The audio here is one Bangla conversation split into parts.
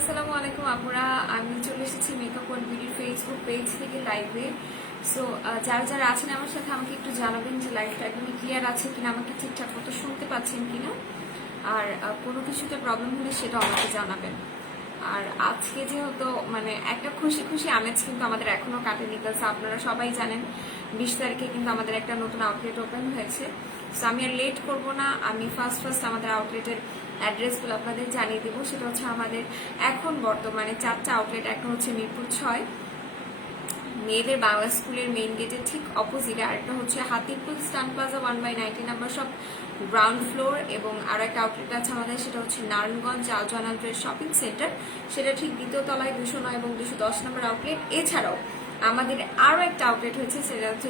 আসসালামু আলাইকুম আপুরা। আমি চলে এসেছি মেকআপ ওয়ার্ল্ড বিউটির ফেসবুক পেজ থেকে লাইভে। সো যারা যারা আছেন আমার সাথে আমাকে একটু জানাবেন যে লাইভটা একদমই ক্লিয়ার আছে কিনা, আমাকে ঠিকঠাক মতো শুনতে পাচ্ছেন কিনা, আর কোনো কিছুতে প্রবলেম হলে সেটা আমাকে জানাবেন। আর আজকে যেহেতু মানে একটা খুশি খুশি আমেজ কিন্তু আমাদের এখনো কাটেনি, বিকজ আপনারা সবাই জানেন 20 তারিখে কিন্তু আমাদের একটা নতুন আউটলেট ওপেন হয়েছে। সো আমি আর লেট করব না, আমি ফার্স্ট আমাদের আউটলেটের অ্যাড্রেসগুলো আপনাদের জানিয়ে দেবো। সেটা হচ্ছে আমাদের এখন বর্তমানে 4টা আউটলেট। একটা হচ্ছে মিরপুর 6 মেয়েদের বাংলা স্কুলের মেইন গেটের ঠিক অপোজিটে, আরেকটা হচ্ছে হাতিরপুল স্টান প্লাজা 1/90 নাম্বার সব গ্রাউন্ড ফ্লোর, এবং আরো একটা আউটলেট আছে আমাদের, সেটা হচ্ছে নারায়ণগঞ্জ আলজান আলট্রেড শপিং সেন্টার, সেটা ঠিক দ্বিতীয় তলায় 209 এবং 210 নম্বর আউটলেট। এছাড়াও আমাদের আরো একটা আউটলেট হয়েছে, সেটা হচ্ছে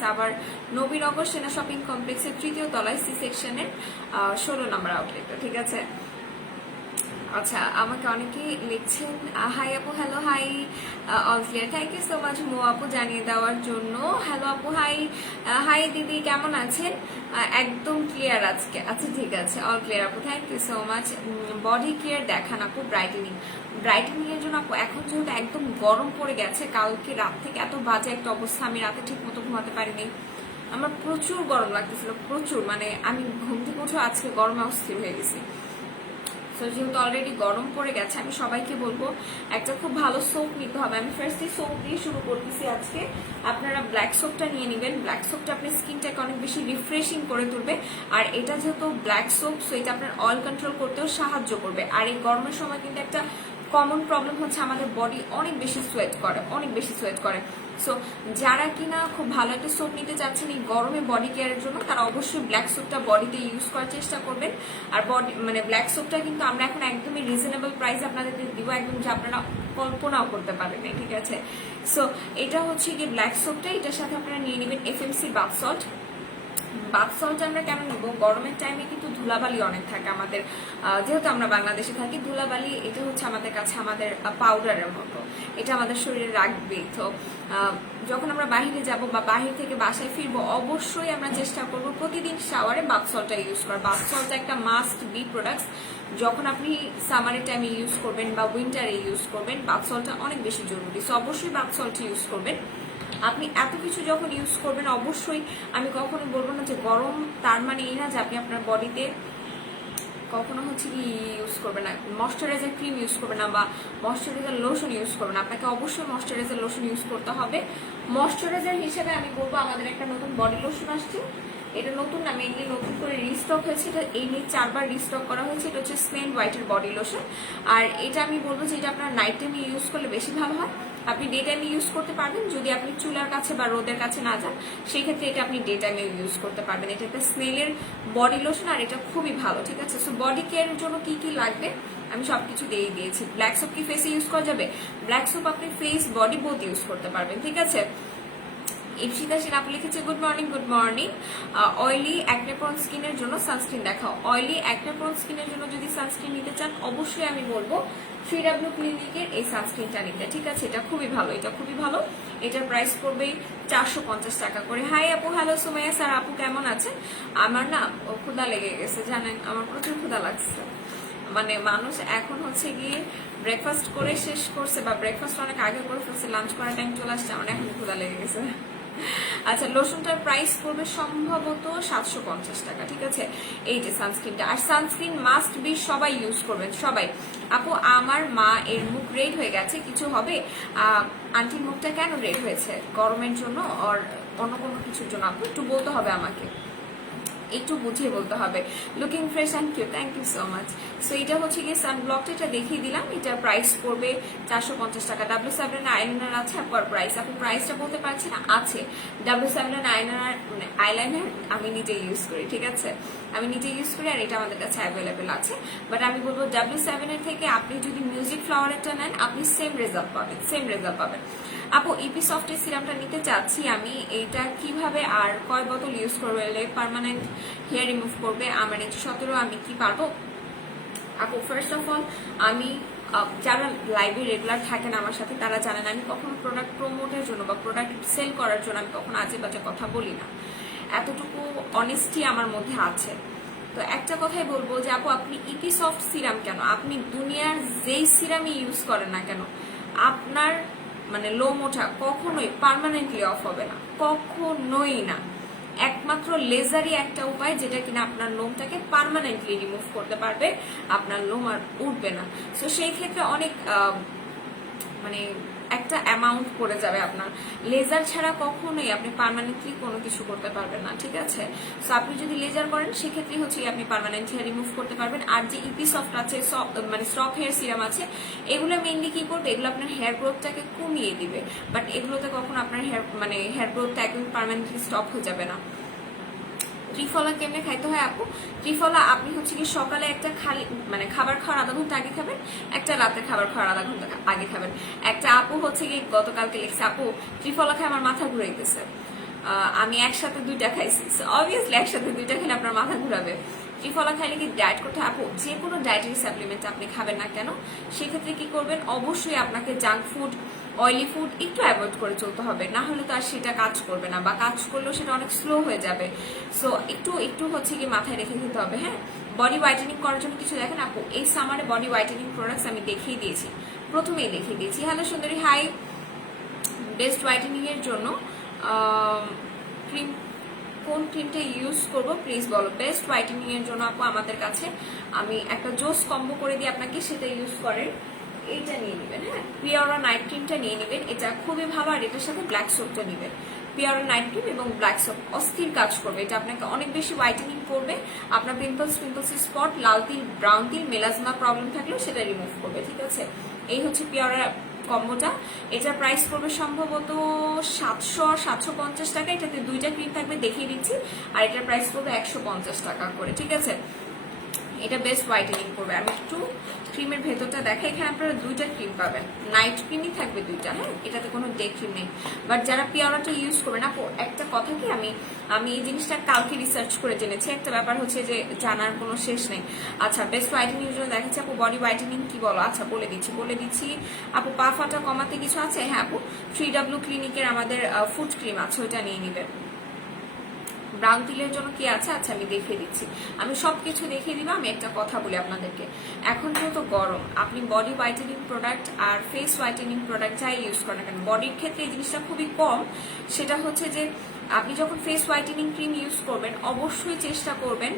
সাবার নবীনগর সেনা শপিং কমপ্লেক্সের 3য় তলায় সি সেকশনের 16 নম্বর আউটলেট। ঠিক আছে। আচ্ছা, আমাকে অনেকেই লিখছেন হাই আপু, hello, hi all clear, thank you so much মো আপু জানিয়ে দেওয়ার জন্য। হ্যালো আপু, হাই হাই দিদি, কেমন আছেন? একদম ক্লিয়ার আজকে। আচ্ছা ঠিক আছে, অল ক্লিয়ার আপু, thank you so much. Body care দেখান আপু, ব্রাইটেনিং এর জন্য আপু এখন যেহেতু একদম গরম পড়ে গেছে, কালকে রাত থেকে এত বাজে একটা অবস্থা, আমি রাতে ঠিক মতো ঘুমাতে পারিনি, আমার প্রচুর গরম লাগতেছিল, প্রচুর, মানে আমি ঘুম থেকে উঠে আজকে গরমে অস্থির হয়ে গেছি। যেহেতু অলরেডি গরম পড়ে গেছে, আমি সবাইকে বলবো একটা খুব ভালো সোপ নিতে হবে। আমি ফার্স্টলি সোপ দিয়ে শুরু করতেছি আজকে। আপনারা ব্ল্যাক সোপটা নিয়ে নেবেন। ব্ল্যাক সোপটা আপনার স্কিনটাকে অনেক বেশি রিফ্রেশিং করে তুলবে, আর এটা যেহেতু ব্ল্যাক সোপ, সো এটা আপনার অয়েল কন্ট্রোল করতেও সাহায্য করবে। আর এই গরমের সময় কিন্তু একটা কমন প্রবলেম হচ্ছে আমাদের বডি অনেক বেশি সোয়েট করে। সো যারা কিনা খুব ভালো একটা সোপ নিতে চাচ্ছেন এই গরমে বডি কেয়ারের জন্য, তারা অবশ্যই ব্ল্যাক সোপটা বডিতে ইউজ করার চেষ্টা করবেন। আর বডি মানে ব্ল্যাক সোপটা কিন্তু আমরা এখন একদমই রিজনেবল প্রাইস আপনাদের দিব, একদম যে আপনারা কল্পনাও করতে পারবেন না। ঠিক আছে। সো এটা হচ্ছে কি ব্ল্যাক সোপটা, এটার সাথে আপনারা নিয়ে নেবেন FMC bath salt. Bath salt আমরা কেন নেবো? গরমের টাইমে কিন্তু ধুলাবালি অনেক থাকে আমাদের, যেহেতু আমরা বাংলাদেশে থাকি, ধুলাবালি এটা হচ্ছে আমাদের কাছে আমাদের পাউডারের মতো, এটা আমাদের শরীরে রাখবেই। তো যখন আমরা বাহিরে যাব বা বাহির থেকে বাসায় ফিরবো, অবশ্যই আমরা চেষ্টা করবো প্রতিদিন শাওয়ারে বাথ সল্টটা ইউজ করার। বাথ সল্ট একটা মাস্ট বি প্রোডাক্টস, যখন আপনি সামারের টাইমে ইউজ করবেন বা উইন্টারে ইউজ করবেন, বাথ সল্টটা অনেক বেশি জরুরি। সো অবশ্যই বাথ সল্ট ইউজ করবেন। আপনি এত কিছু যখন ইউজ করবেন, অবশ্যই আমি কখনো বলবো না যে গরম তার মানে এই না যে আপনি আপনার বডিতে কখনো হচ্ছে কি ইউজ করবেন না, ময়শ্চারাইজার ক্রিম ইউজ করবেন না বা ময়শ্চারাইজার লোশন ইউজ করবেন না। আপনাকে অবশ্যই ময়শ্চারাইজার লোশন ইউজ করতে হবে। ময়শ্চারাইজার হিসেবে আমি বলবো আমাদের একটা নতুন বডি লোশন আসছে, এটা নতুন না, মেনলি নতুন করে রিস্টক হয়েছে, এটা এই নিয়ে 4বার রিস্টক করা হয়েছে। এটা হচ্ছে স্নেল হোয়াইটের বডি লোশন। আর এটা আমি বলবো যে এটা আপনার নাইট টাইমে ইউজ করলে বেশি ভালো হয়। আপনি ডে টাইমে ইউজ করতে পারবেন, যদি আপনি চুলার কাছে বা রোদের কাছে না যান, সেই ক্ষেত্রে এটা আপনি ডে টাইমে ইউজ করতে পারবেন। এটা একটা স্নেলের বডি লোশন, আর এটা খুবই ভালো। ঠিক আছে। সো বডি কেয়ারের জন্য কি কি লাগবে আমি সবকিছু দিয়েছি। ব্ল্যাক সোপ কি ফেসে ইউজ করা যাবে? ব্ল্যাক সোপ আপনি ফেস বডি বোথ ইউজ করতে পারবেন। ঠিক আছে। ইপসিতা সেন আপনি লিখেছে good morning. Oily acne prone স্কিনের জন্য সানস্ক্রিন দেখাও। অয়েলি অ্যাকনে প্রোন স্কিনের জন্য যদি সানস্ক্রিন নিতে চান, অবশ্যই আমি বলবো 3W ক্লিনিকের এই সানস্ক্রিনটা নিতে। ঠিক আছে। এটা খুবই ভালো। এটার প্রাইস পড়বে 450 টাকা করে। হাই আপু, হ্যালো সুমাইয়া স্যার, আপু কেমন আছেন? আমার না ক্ষুধা লেগে গেছে, জানেন আমার প্রচুর ক্ষুধা লাগছে। মানে মানুষ এখন হচ্ছে গিয়ে ব্রেকফাস্ট করে শেষ করছে, বা ব্রেকফাস্ট অনেক আগে করে ফেলছে, লাঞ্চ করার টাইম চলে আসছে, আমার এখন ক্ষুধা লেগে গেছে। আচ্ছা, লোশনটার প্রাইস পড়বে সম্ভবত 750 টাকা। ঠিক আছে। এই যে সানস্ক্রিনটা, আর সানস্ক্রিন মাস্ট বি সবাই ইউজ করবেন, সবাই। আপু আমার মা এর মুখ রেড হয়ে গেছে, কিছু হবে? আন্টির মুখটা কেন রেড হয়েছে? গরমের জন্য আর অন্য কোনো কিছুর জন্য? আপু একটু বলতে হবে আমাকে, একটু বুঝিয়ে বলতে হবে। Looking fresh and cute, thank you so much. So এটা হচ্ছে গিয়ে সানব্লকটা, এটা দেখিয়ে দিলাম। এটা প্রাইস পড়বে 450 টাকা। W7 আইলাইনার আছে আপনার প্রাইস, আপনি প্রাইসটা বলতে পারছি না, আছে। W7 আইলাইনার আমি নিজে ইউজ করি। ঠিক আছে। আমি নিজে ইউজ করি, আর এটা আমাদের কাছে অ্যাভেলেবেল আছে। বাট আমি বলবো W7 থেকে আপনি যদি মিউজিক ফ্লাওয়ারেরটা নেন, আপনি সেম রেজাল্ট পাবেন। আপু ইপি সফটের সিরামটা নিতে চাচ্ছি আমি, এইটা কিভাবে আর কয় বোতল ইউজ করবে? পার্মানেন্ট হেয়ার রিমুভ করবে, আমার এজ 17, আমি কি পারবো? আপু ফার্স্ট অফ অল, আমি যারা লাইভে রেগুলার থাকেন আমার সাথে, তারা জানেন আমি কখনো প্রোডাক্ট প্রমোটের জন্য বা প্রোডাক্ট সেল করার জন্য আমি কখনো আজে বাজে কথা বলি না, এতটুকু অনেস্টি আমার মধ্যে আছে। তো একটা কথাই বলবো যে আপু আপনি ইপি সফট সিরাম কেন, আপনি দুনিয়ার যেই সিরামই ইউজ করেন না কেন, আপনার মানে লোম ওঠা কখনোই পার্মানেন্টলি অফ হবে না, কখনোই না। একমাত্র লেজারই একটা উপায় যেটা কিনা আপনার লোমটাকে পার্মানেন্টলি রিমুভ করতে পারবে, আপনার লোম আর উঠবে না। সো সেই ক্ষেত্রে অনেক মানে একটা অ্যামাউন্ট পড়ে যাবে আপনার। লেজার ছাড়া কখনোই আপনি পার্মানেন্টলি কোনো কিছু করতে পারবেন না, ঠিক আছে। সো আপনি যদি লেজার করেন সেক্ষেত্রে হচ্ছে আপনি পার্মানেন্টলি রিমুভ করতে পারবেন। আর যে ইপি সফট আছে, মানে স্টক হেয়ার সিরাম আছে, এগুলো মেইনলি কি করবে, এগুলো আপনার হেয়ার গ্রোথটাকে কমিয়ে দিবে, বাট এগুলোতে কখনো আপনার হেয়ার গ্রোথটা একদম পার্মানেন্টলি স্টপ হয়ে যাবে না। ত্রিফলা কেমনে খাইতে হয় আপু? ত্রিফলা আপনি হচ্ছে কি সকালে একটা খালি মানে খাবার খাওয়ার আধা ঘন্টা আগে খাবেন, একটা রাতে খাবার খাওয়ার আধা ঘন্টা আগে খাবেন। একটা আপু হচ্ছে কি গতকালকে লিখছে, আপু ত্রিফলা খাই আমার মাথা ঘুরাইতেছে, আমি একসাথে দুইটা খাইছি। অবভিয়াসলি একসাথে দুইটা খেলে আপনার মাথা ঘুরাবে। ত্রিফলা খাইলে কি ডায়েট করতে হয় আপু? যে কোনো ডায়েটারি সাপ্লিমেন্ট আপনি খাবেন না কেন, সেক্ষেত্রে কি করবেন, অবশ্যই আপনাকে জাঙ্ক ফুড, অয়েলি ফুড একটু অ্যাভয়েড করে চলতে হবে, না হলে তো আর সেটা কাজ করবে না, বা কাজ করলেও সেটা অনেক স্লো হয়ে যাবে। সো একটু হচ্ছে কি মাথায় রেখে দিতে হবে। হ্যাঁ, বডি হোয়াইটেনিং করার জন্য কিছু দেখেন আপু, এই সামারে বডি হোয়াইটেনিং প্রোডাক্টস আমি দেখিয়ে দিয়েছি, প্রথমেই দেখিয়ে দিয়েছি। হ্যালো সুন্দরী, হাই। বেস্ট হোয়াইটেনিং এর জন্য ক্রিম, কোন ক্রিমটা ইউজ করব প্লিজ বলো। বেস্ট হোয়াইটেনিং এর জন্য আপু আমাদের কাছে আমি একটা জোস কম্বো করে দিই আপনাকে, সেটা ইউজ করেন। এইটা নিয়ে নেবেন, হ্যাঁ, পিওরা নাইট ক্রিমটা নিয়ে নেবেন, এটা খুবই ভালো। আর এটার সাথে ব্ল্যাক সোপটা নেবেন। পিওরা নাইট ক্রিম এবং ব্ল্যাক সোপ অস্থির কাজ করবে, এটা আপনাকে অনেক বেশি হোয়াইটেনিং করবে। আপনার পিম্পলস স্পট, লাল তিল, ব্রাউন তিল, মেলাজমা প্রবলেম থাকলেও সেটা রিমুভ করবে, ঠিক আছে। এই হচ্ছে পিওরা কম্বোটা। এটার প্রাইস পড়বে সম্ভবত 700 আর 750 টাকা। এটাতে দুইটা ক্রিম থাকবে, দেখিয়ে দিচ্ছি। আর এটার প্রাইস পড়বে 150 টাকা করে, ঠিক আছে। এটা বেস্ট হোয়াইটেনিং করবে। আমি একটু ক্রিমের ভেতরটা দেখাই, এখানে আপনারা দুইটা ক্রিম পাবেন, নাইট ক্রিমই থাকবে দুইটা, হ্যাঁ, এটাতে কোনো ডে ক্রিম নেই। বাট যারা পিওরাটা ইউজ করবে না, একটা কথা কি, আমি এই জিনিসটা কালকে রিসার্চ করে জেনেছি, একটা ব্যাপার হচ্ছে যে জানার কোনো শেষ নেই। আচ্ছা, বেস্ট হোয়াইটেনিং এর জন্য দেখাচ্ছি আপু, বডি হোয়াইটেনিং কি বলো? আচ্ছা বলে দিচ্ছি আপু। পা ফাটা কমাতে কিছু আছে? হ্যাঁ আপু, 3W ক্লিনিকের আমাদের ফুড ক্রিম আছে, ওইটা নিয়ে নিবেন। ব্রাউন তিলের জন্য কি আছে? আচ্ছা আমি দেখিয়ে দিচ্ছি, আমি সবকিছু দেখিয়ে দিব। আমি একটা কথা বলি আপনাদেরকে, এখন যেহেতু গরম, আপনি বডি হোয়াইটেনিং প্রোডাক্ট আর ফেস হোয়াইটেনিং প্রোডাক্ট যাই ইউজ করেন কেন, বডির ক্ষেত্রে এই জিনিসটা খুবই কম। সেটা হচ্ছে যে আপনি যখন ফেস হোয়াইটেনিং ক্রিম ইউজ করবেন, অবশ্যই চেষ্টা করবেন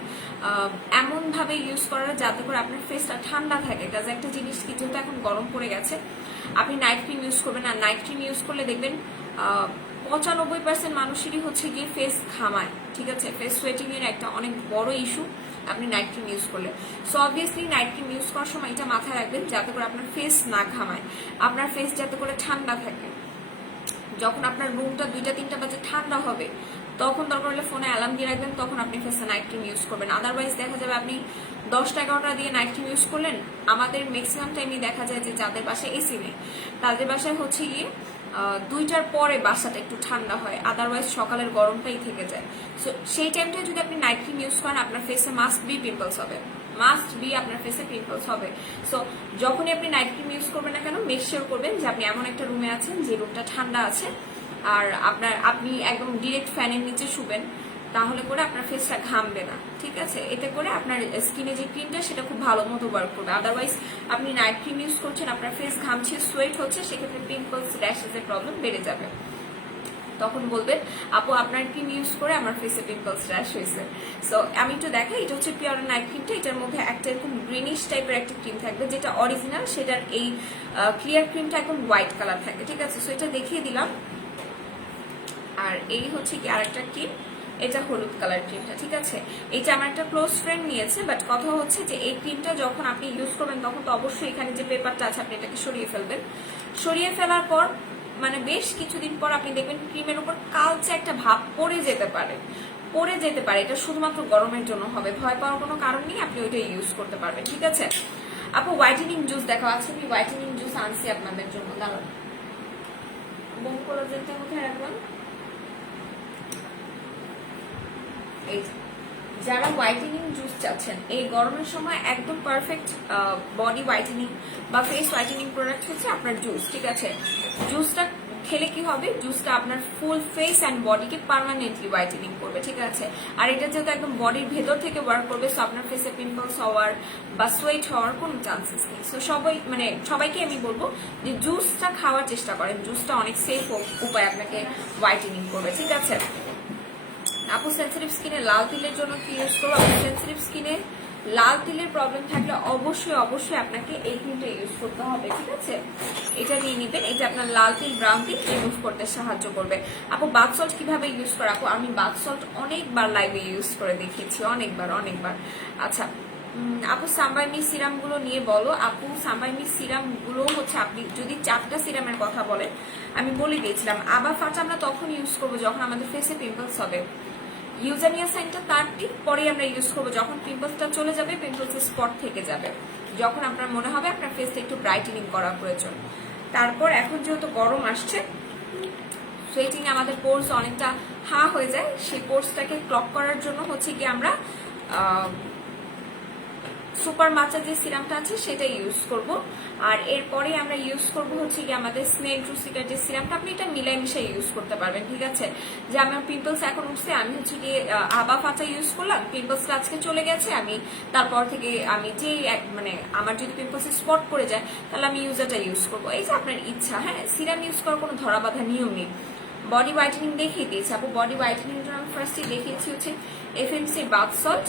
এমনভাবে ইউজ করার যাতে করে আপনার ফেসটা ঠান্ডা থাকে। কাজে একটা জিনিস কি, যেহেতু এখন গরম পড়ে গেছে, আপনি নাইট ক্রিম ইউজ করবেন। আর নাইট ক্রিম ইউজ করলে দেখবেন 95% মানুষেরই হচ্ছে গিয়ে ফেস ঘামায়, ঠিক আছে। ফেস সোয়েটিং এর একটা অনেক বড় ইস্যু আপনি নাইট ক্রিম ইউজ করলে। So obviously night cream use করার সময় এটা মাথায় রাখবেন যাতে করে আপনার ফেস না ঘামায়, আপনার ফেস যাতে করে ঠান্ডা থাকে। যখন আপনার রুমটা 2টা-3টা বাজে ঠান্ডা হবে, তখন দরকার হলে ফোনে অ্যালার্ম দিয়ে রাখবেন, তখন আপনি ফেসে নাইট ক্রিম ইউজ করবেন। আদারওয়াইজ দেখা যাবে আপনি 10টা-11টা দিয়ে নাইট ক্রিম ইউজ করলেন। আমাদের ম্যাক্সিমাম টাইমই দেখা যায় যে যাদের বাসায় এসি নেই, তাদের বাসায় হচ্ছে গিয়ে 2টার পরে বাসাটা একটু ঠান্ডা হয়, আদারওয়াইজ সকালের গরমটাই থেকে যায়। সো সেই টাইমটা যদি আপনি নাইট ক্রিম ইউজ করেন, আপনার ফেসে মাস্ট বি পিম্পলস হবে, আপনার ফেসে পিম্পলস হবে। সো যখনই আপনি নাইট ক্রিম ইউজ করবেন না কেন, মেক শিওর করবেন যে আপনি এমন একটা রুমে আছেন যে রুমটা ঠান্ডা আছে, আর আপনি একদম ডিরেক্ট ফ্যানের নিচে শুবেন, তাহলে করে আপনার ফেসটা ঘামবে না, ঠিক আছে। এতে করে আপনার স্কিনে যে ক্রিমটা সেটা খুব ভালো মতো ওয়ার্ক করবে। আদারওয়াইজ আপনি নাইট ক্রিম ইউজ করছেন, আপনার ফেস ঘামছে, সোয়েট হচ্ছে, সেক্ষেত্রে পিম্পলস, র্যাশেসের প্রবলেম বেড়ে যাবে। তখন বলবেন আপু আপনার ক্রিম ইউজ করে আমার ফেসে পিম্পলস র্যাশ হয়েছে। সো আমি একটু দেখাই, এটা হচ্ছে পিওর নাইট ক্রিমটা। এটার মধ্যে একটা এরকম গ্রিনিশ টাইপের একটা ক্রিম থাকবে, যেটা অরিজিনাল, সেটার এই ক্লিয়ার ক্রিমটা একদম হোয়াইট কালার থাকে, ঠিক আছে। সো এটা দেখিয়ে দিলাম। আর এই হচ্ছে কি আরেকটা ক্রিম, এটা হলুদ কালার ক্রিমটা, ঠিক আছে। এটা আমার একটা ক্লোজ ফ্রেন্ড নিয়েছে, বাট কথা হচ্ছে যে এই ক্রিমটা যখন আপনি ইউজ করবেন, তখন তো অবশ্যই এখানে যে পেপারটা আছে আপনি এটাকে সরিয়ে ফেলবেন। সরিয়ে ফেলার পর মানে বেশ কিছুদিন পর আপনি দেখবেন ক্রিমের উপর কালচে একটা ভাব পড়ে যেতে পারে। এটা শুধুমাত্র গরমের জন্য হবে, ভয় পাওয়ার কোনো কারণ নেই, আপনি ওইটা ইউজ করতে পারবেন, ঠিক আছে। আপু হোয়াইটেনিং জুস দেখা আছে, আমি হোয়াইটেনিং জুস আনছি আপনাদের জন্য, দাঁড়ান বোম কোলাজেনটা কোথায় রাখলাম। এই যারা হোয়াইটেনিং জুস চাচ্ছেন এই গরমের সময়, একদম পারফেক্ট বডি হোয়াইটেনিং বা ফেস হোয়াইটেনিং প্রোডাক্ট হচ্ছে আপনার জুস, ঠিক আছে। জুসটা খেলে কি হবে, জুসটা আপনার full face and বডিকে permanently whitening করবে, ঠিক আছে। আর এটা যেহেতু একদম বডির ভেতর থেকে ওয়ার্ক করবে, সো আপনার ফেসে পিম্পলস হওয়ার বা সোয়েট হওয়ার কোনো চান্সেস নেই। সো সবাইকে আমি বলবো যে জুসটা খাওয়ার চেষ্টা করেন, জুসটা অনেক সেফ উপায় আপনাকে হোয়াইটেনিং করবে, ঠিক আছে। আপু সেনসিটিভ স্কিনে লাল তিলের জন্য কি ইউজ করবো? সেনসিটিভ স্কিনে লাল তিলের প্রবলেম থাকলে অবশ্যই আপনাকে এই ক্রিমটা ইউজ করতে হবে, ঠিক আছে। এটা নিয়ে নিবেন, এটা আপনার লাল তিল ব্রাউন তিল রিমুভ করতে সাহায্য করবে। আপু বাথ সল্ট কিভাবে ইউজ করা? আপু আমি বাথ সল্ট অনেকবার লাইভে ইউজ করে দেখিয়েছি, অনেকবার। আচ্ছা আপু সাম্বাইমি সিরাম গুলো নিয়ে বলো। আপু সাম্বাইমি সিরাম গুলো হচ্ছে, আপনি যদি 4টা সিরামের কথা বলেন, আমি বলে দিয়েছিলাম আবা ফাটা আমরা তখন ইউজ করবো যখন আমাদের ফেসে পিম্পলস হবে। ইউজানিয়া সাইনটা তার ঠিক পরেই আমরা ইউজ করবো যখন পিম্পলসটা চলে যাবে, পিম্পলসের স্পট থেকে যাবে, যখন আপনার মনে হবে আপনার ফেসটা একটু ব্রাইটেনিং করা প্রয়োজন। তারপর এখন যেহেতু গরম আসছে, সোয়েটিং আমাদের পোর্স অনেকটা হয়ে যায়, সেই পোর্সটাকে ক্লক করার জন্য হচ্ছে কি আমরা সুপার মাচা যে সিরামটা আছে সেটা ইউজ করব। আর এরপরে আমরা ইউজ করব হচ্ছে কি আমাদের স্নেল ট্রুসিকার যে সিরামটা, আপনি এটা মিলাই মিশাই ইউজ করতে পারবেন, ঠিক আছে। যে আমার পিম্পলস এখন উঠছে, আমি হচ্ছে কি আবা ফাঁচা ইউজ করলাম, পিম্পলসটা আজকে চলে গেছে, আমি তারপর থেকে আমি যে আমার যদি পিম্পলস স্পট পড়ে যায় তাহলে আমি ইউজারটা ইউজ করবো। এই যে আপনার ইচ্ছা, হ্যাঁ। সিরাম ইউজ করার কোনো ধরা বাঁধা নিয়ম নেই। বডি হোয়াইটেনিং দেখিয়ে দিয়েছি আপু। বডি হোয়াইটেনিং এর জন্য আমি ফার্স্টে দেখিয়েছি হচ্ছে FMC bath salt,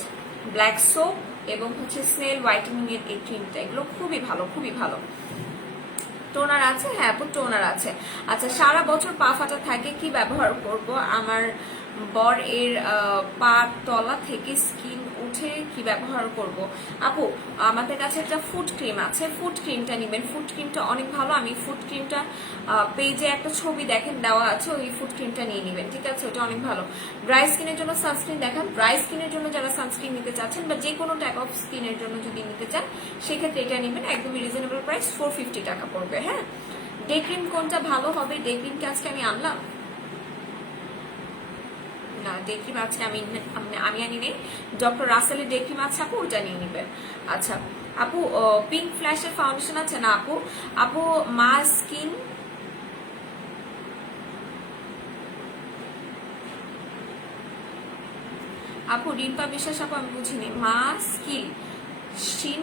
black soap এবং হচ্ছে স্নেল হোয়াইটেনিং এর এই ক্রিমটা, এগুলো খুবই ভালো। টোনার আছে? হ্যাঁ আপু টোনার আছে। আচ্ছা সারা বছর পা ফাটা থাকে, কি ব্যবহার করব? আমার বর এর পা তলা থেকে স্কিন উঠে, কি ব্যবহার করব? আপু আমাদের কাছে একটা ফুড ক্রিম আছে, ফুড ক্রিমটা নিবেন। ফুড ক্রিমটা অনেক ভালো। আমি ফুড ক্রিমটা পেজে একটা ছবি দেখেন দেওয়া আছে, ওই ফুড ক্রিমটা নিয়ে নিবেন, ঠিক আছে। ওটা অনেক ভালো। ড্রাই স্কিনের জন্য সানস্ক্রিন দেখান। ড্রাই স্কিনের জন্য যারা সানস্ক্রিন নিতে চাচ্ছেন বা যে কোনো টাইপ অফ স্কিনের জন্য যদি নিতে চান, সেক্ষেত্রে এটা নেবেন, একদমই রিজনেবল প্রাইস, 450 টাকা পড়বে, হ্যাঁ। ডে ক্রিম কোনটা ভালো হবে? ডে ক্রিমটা আজকে আমি আনলাম না, ডে ক্রিম আজকে আমি আনি নেই। ডক্টর রাসেলের ডে ক্রিম আছে আপু, ওটা নিয়ে নিবেন। আচ্ছা আপু পিঙ্ক ফ্ল্যাশের ফাউন্ডেশন আছে না আপু মা স্কিন আপু রিম্পা বিশ্বাস আপু আমি বুঝিনি। মা স্কিল শিন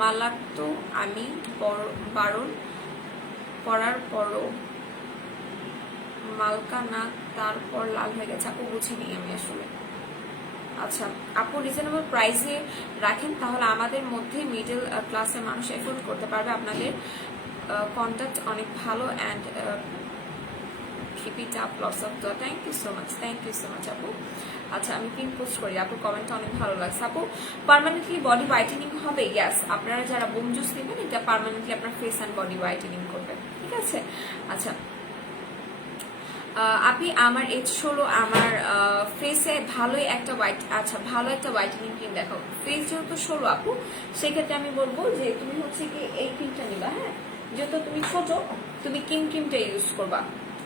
মালাক্ত আমি বারণ করার পরও মালকা না তারপর লাল হয়ে গেছে। আপু বুঝিনি আমি আসলে। আচ্ছা আপু রিজনেবল প্রাইসে রাখেন, তাহলে আমাদের মধ্যে মিডল ক্লাসের মানুষ এফোর্ড করতে পারবে। আপনাদের কন্ট্যাক্ট অনেক ভালো and keep it up, lots of joy. Thank you so much আপু। আচ্ছা আমি পিন পোস্ট করি, আপু কমেন্টটা অনেক ভালো লাগছে। আপু পার্মানেন্টলি বডি হোয়াইটেনিং হবে? ইয়াস, আপনারা যারা বোম জুস নেবেন এটা পার্মানেন্টলি আপনার ফেস অ্যান্ড বডি হোয়াইটেনিং করবে, ঠিক আছে। আচ্ছা আপনি আমার এজ 16, আমার ফেসে ভালোই একটা ভালো একটা হোয়াইটেনিং ক্রিম দেখাও। ফেস যেহেতু 16 আপু, সেক্ষেত্রে আমি বলবো যে তুমি হচ্ছে কি এই ক্রিমটা নিবা, হ্যাঁ। যেহেতু তুমি ছোট, তুমি ক্রিমটা ইউজ করবা,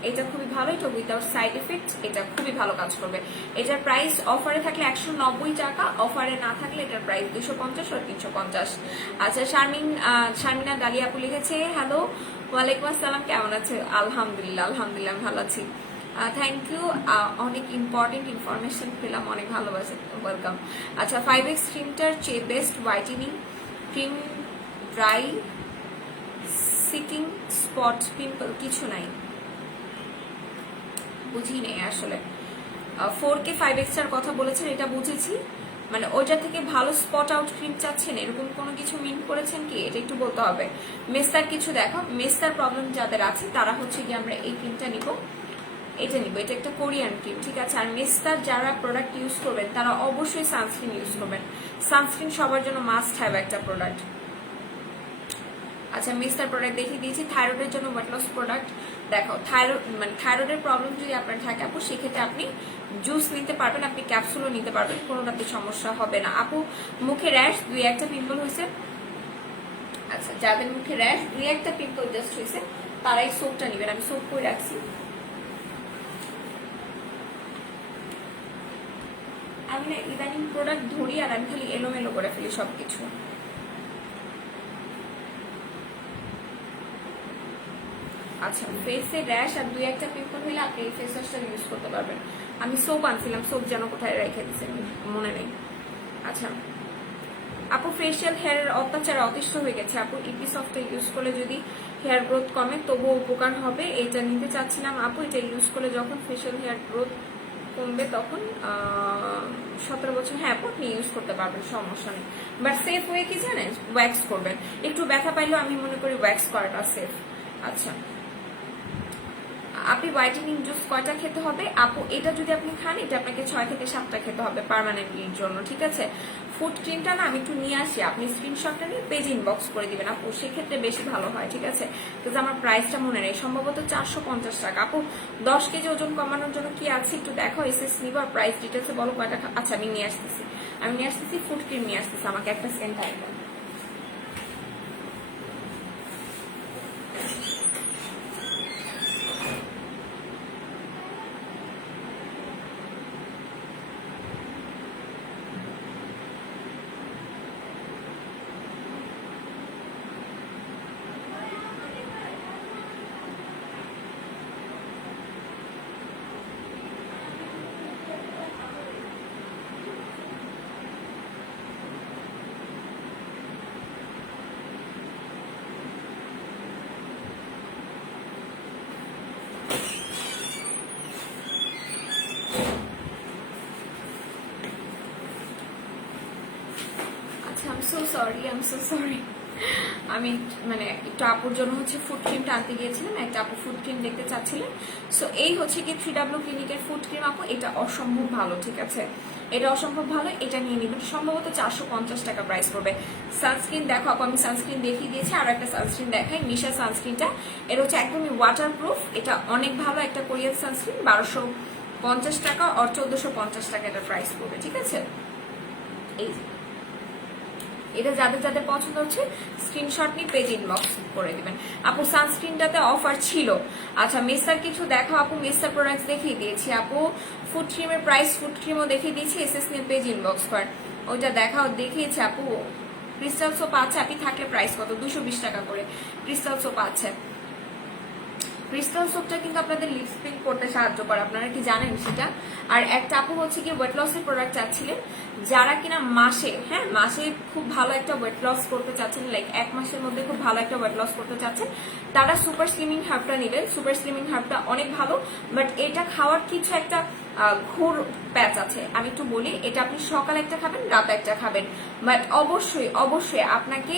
এটা খুবই ভালো, এটা উইদাউট সাইড এফেক্ট, এটা খুবই ভালো কাজ করবে। এটার প্রাইস অফারে থাকলে 190 টাকা, অফারে না থাকলে এটার প্রাইস 250 আর 350। আচ্ছা শারমিনা ডালিয়া আপু লিখেছে, হ্যালো ওয়ালাইকুম আসসালাম, কেমন আছে? আলহামদুলিল্লাহ ভালো আছি, থ্যাংক ইউ। অনেক ইম্পর্টেন্ট ইনফরমেশন পেলাম, অনেক ভালোবাসে, ওয়েলকাম। আচ্ছা 5X ক্রিমটার চেয়ে best whitening cream, dry sitting spot pimple কিছু নাই, বুঝি নেই আসলে। 4K 5X এর কথা বলেছেন, এটা বুঝেছি, মানে ওইটা থেকে ভালো স্পট আউট ক্রিম চাচ্ছেন, এরকম কোনো কিছু মিন করেছেন কি? এটা একটু বলতে হবে। মেস্তার কিছু দেখো, মেস্তার প্রবলেম যাদের আছে তারা হচ্ছে কি আমরা এই ক্রিমটা নিব, এটা নিব, এটা একটা কোরিয়ান ক্রিম, ঠিক আছে। আর মেস্তার যারা প্রোডাক্ট ইউজ করবেন তারা অবশ্যই সানস্ক্রিন ইউজ করবেন, সানস্ক্রিন সবার জন্য মাস্ট হ্যাভ একটা প্রোডাক্ট। আচ্ছা মেস্তার প্রোডাক্ট দেখিয়ে দিয়েছি। থাইরয়েডের জন্য ওয়েট লস প্রোডাক্ট দেখো, থাইরয়েডের প্রবলেম যদি আপনার থাকে আপু, সেক্ষেত্রে আপনি জুস নিতে পারবেন, আপনি ক্যাপসুলও নিতে পারবেন, কোনোটাতে সমস্যা হবে না। আপু মুখে র্যাশ 2-1টা পিম্পল হয়েছে, আচ্ছা যাদের মুখে র্যাশ 2-1টা পিম্পল জাস্ট হয়েছে তারাই সোপটা নেবেন, আমি সোপ করে রাখছি। আমি না ইদানিং প্রোডাক্ট ধরি আর আমি খালি এলোমেলো করে ফেলি সবকিছু। আচ্ছা, ফেসে র্যাশ আর 2-1টা পিম্পল হলে আপনি এই ফেস ওয়াশটা ইউজ করতে পারবেন। আমি সোপ আনছিলাম, সোপ যেন কোথায় রেখে দিচ্ছি মনে নেই। আচ্ছা আপু, ফেশিয়াল হেয়ারের অত্যাচারে অতিষ্ঠ হয়ে গেছে আপু, ইপি সফটটা ইউজ করলে যদি হেয়ার গ্রোথ কমে তবুও উপকার হবে, এটা নিতে চাচ্ছিলাম আপু। এটা ইউজ করলে যখন ফেশিয়াল হেয়ার গ্রোথ কমবে তখন 17 বছর, হ্যাঁ আপু আপনি ইউজ করতে পারবেন, সমস্যা নেই। বাট সেফ ওয়ে কি জানেন, ওয়্যাক্স করবেন। একটু ব্যথা পাইলেও আমি মনে করি ওয়্যাক্স করাটা সেফ। আচ্ছা আপনি হোয়াইটেনিং জুস কয়টা খেতে হবে আপু? এটা যদি আপনি খান এটা আপনাকে 6 থেকে 7টা খেতে হবে পার্মানেন্টলির জন্য, ঠিক আছে। ফুড ক্রিমটা না আমি একটু নিয়ে আসি, আপনি স্ক্রিনশটটা নিয়ে পেজ ইনবক্স করে দিবেন আপু, সেক্ষেত্রে বেশি ভালো হয়, ঠিক আছে। কিন্তু আমার প্রাইসটা মনে নেই, সম্ভবত 450 টাকা আপু। 10 কেজি ওজন কমানোর জন্য কি আছে একটু দেখো, এসএস নিব আর প্রাইস ডিটেলসে বলো কয়টা। আচ্ছা আমি নিয়ে আসতেছি ফুড ক্রিম নিয়ে আসতেছি, আমাকে একটা second time. I'm so sorry. আমি মানে একটু আপুর জন্য হচ্ছে ফুড ক্রিমটা আনতে গিয়েছিলাম, একটা আপু ফুড ক্রিম দেখতে চাচ্ছিলেন। সো এই হচ্ছে কি 3W ক্লিনিকের ফুড ক্রিম আপু, এটা অসম্ভব ভালো, ঠিক আছে, এটা অসম্ভব ভালো, এটা নিয়ে নিবেন। সম্ভবত 450 টাকা প্রাইস পড়বে। সানস্ক্রিন দেখো আপু, আমি সানস্ক্রিন দেখিয়ে দিয়েছি, আর একটা সানস্ক্রিন দেখাই, মিশা সানস্ক্রিনটা। এটা হচ্ছে একদমই ওয়াটারপ্রুফ, এটা অনেক ভালো একটা কোরিয়ান সানস্ক্রিন, 1250 টাকা আর 1450 টাকা এটা প্রাইস পড়বে, ঠিক আছে। এই এটা যাদের যাদের পছন্দ হচ্ছে স্ক্রিনশট নিয়ে পেজ ইনবক্স করে দিবেন আপু। সানস্ক্রিনটাতে অফার ছিল। আচ্ছা মেসার কিছু দেখো আপু, মেসার প্রোডাক্টস দেখিয়ে দিয়েছি আপু। ফুড ক্রিমের প্রাইস, ফুড ক্রিমও দেখিয়ে দিয়েছি, এসএস নিয়ে পেজ ইনবক্স করেন, ওইটা দেখাও, দেখিয়েছি আপু। ক্রিস্টাল সোপ আছে, আপনি থাকলে প্রাইস কত, 220 টাকা করে ক্রিস্টাল সোপ আছে। ক্রিস্টাল সোপটা কিন্তু আপনাদের লিপস পিঙ্ক করতে সাহায্য করে, আপনারা কি জানেন সেটা। আর একটা আপু হচ্ছে কি ওয়েট লসের প্রোডাক্ট চাচ্ছিলেন, যারা কিনা মাসে খুব ভালো একটা ওয়েট লস করতে চাচ্ছেন, লাইক 1 মাসের মধ্যে খুব ভালো একটা ওয়েট লস করতে চাচ্ছেন, তারা সুপার স্লিমিং হার্বটা নেবেন। সুপার স্লিমিং হার্বটা অনেক ভালো, বাট এটা খাওয়ার কিছু একটা ঘোর প্যাচ আছে। আমি একটু বলি, এটা আপনি সকালে একটা খাবেন, রাতে একটা খাবেন, বাট অবশ্যই আপনাকে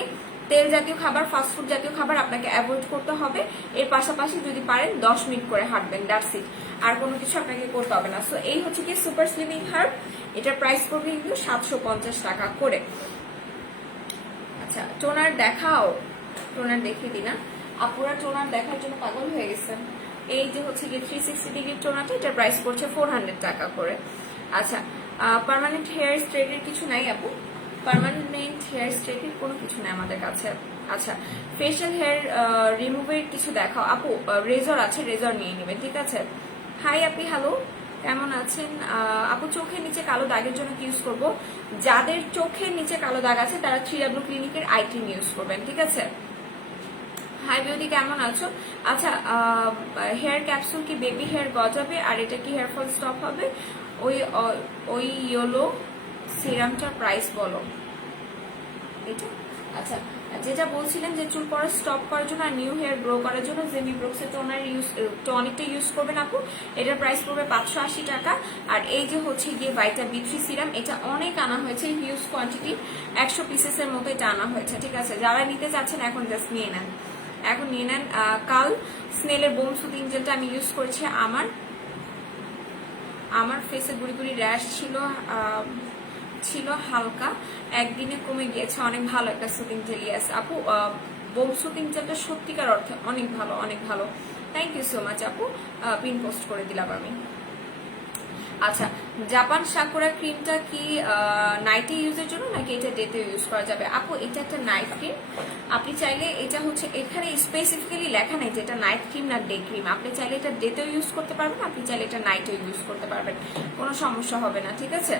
তেল জাতীয় খাবার, ফাস্টফুড জাতীয় খাবার আপনাকে অ্যাভয়েড করতে হবে। এর পাশাপাশি যদি পারেন 10 মিনিট করে হাঁটবেন, দ্যাটস ইট, আর কোনো কিছু আপনাকে করতে হবে না। সো এই হচ্ছে কি সুপার স্লিমিং হার্ব, এটার প্রাইস পড়বে কিন্তু 750 টাকা করে। আচ্ছা টোনার দেখাও, টোনার দেখিয়ে দিই না, আপুরা টোনার দেখার জন্য পাগল হয়ে গেছেন। এই যে হচ্ছে কি 360 ডিগ্রি টোনারটা, এটার প্রাইস পড়ছে 400 টাকা করে। আচ্ছা পার্মানেন্ট হেয়ার স্ট্রেটের কিছু নাই আপু, পার্মানেন্ট হেয়ার স্ট্রেটের কোনো কিছু নেই আমাদের কাছে। আচ্ছা ফেশিয়াল হেয়ার রিমুভের কিছু দেখাও আপু, রেজর আছে, রেজর নিয়ে নেবেন, ঠিক আছে। হাই আপনি, হ্যালো কেমন আছেন আপু? চোখের নিচে কালো দাগের জন্য কি ইউজ করবো? যাদের চোখের নিচে কালো দাগ আছে তারা 3W ক্লিনিকের আই ক্রিম ইউজ করবেন, ঠিক আছে। হাই বিউটি কেমন আছো? আচ্ছা হেয়ার ক্যাপসুল কি বেবি হেয়ার গজাবে আর এটা কি হেয়ার ফল স্টপ হবে? ওই ইয়েলো সিরামটার প্রাইস বলো। এটা আচ্ছা যেটা বলছিলেন যে চুল পড়া স্টপ করার জন্য আর নিউ হেয়ার গ্রো করার জন্য জেমিব্রক্সের টনিকটা ইউজ করবেন আপু, এটার প্রাইস পড়বে 580 টাকা। আর এই যে হচ্ছে গিয়ে ভাইটা B3 সিরাম, এটা অনেক আনা হয়েছে, হিউজ কোয়ান্টিটি, 100 পিসেসের মতো এটা আনা হয়েছে, ঠিক আছে। যারা নিতে চাচ্ছেন এখন জাস্ট নিয়ে নেন, এখন নিয়ে নেন। কাল স্নেলের বোম সুদিং জেলটা আমি ইউজ করেছি, আমার ফেসে গুড়ি গুড়ি র্যাশ ছিল হালকা, একদিনে কমে গিয়েছে, অনেক ভালো একটা সুদিং জেলি আছে আপু। বোম সুদিং জেলটা সত্যিকার অর্থে অনেক ভালো, অনেক ভালো। থ্যাংক ইউ সো মাচ আপু, পিন পোস্ট করে দিলাম আমি। আচ্ছা জাপান সাকুরা ক্রিমটা কি নাইটে ইউজের জন্য নাকি এটা ডেতে ইউজ করা যাবে আপু? এটা একটা নাইট ক্রিম, আপনি চাইলে এটা হচ্ছে এখানে স্পেসিফিক্যালি লেখা নেই যে এটা নাইট ক্রিম না ডে ক্রিম, আপনি চাইলে এটা ডেতেও ইউজ করতে পারবেন, আপনি চাইলে এটা নাইটেও ইউজ করতে পারবেন, কোনো সমস্যা হবে না, ঠিক আছে।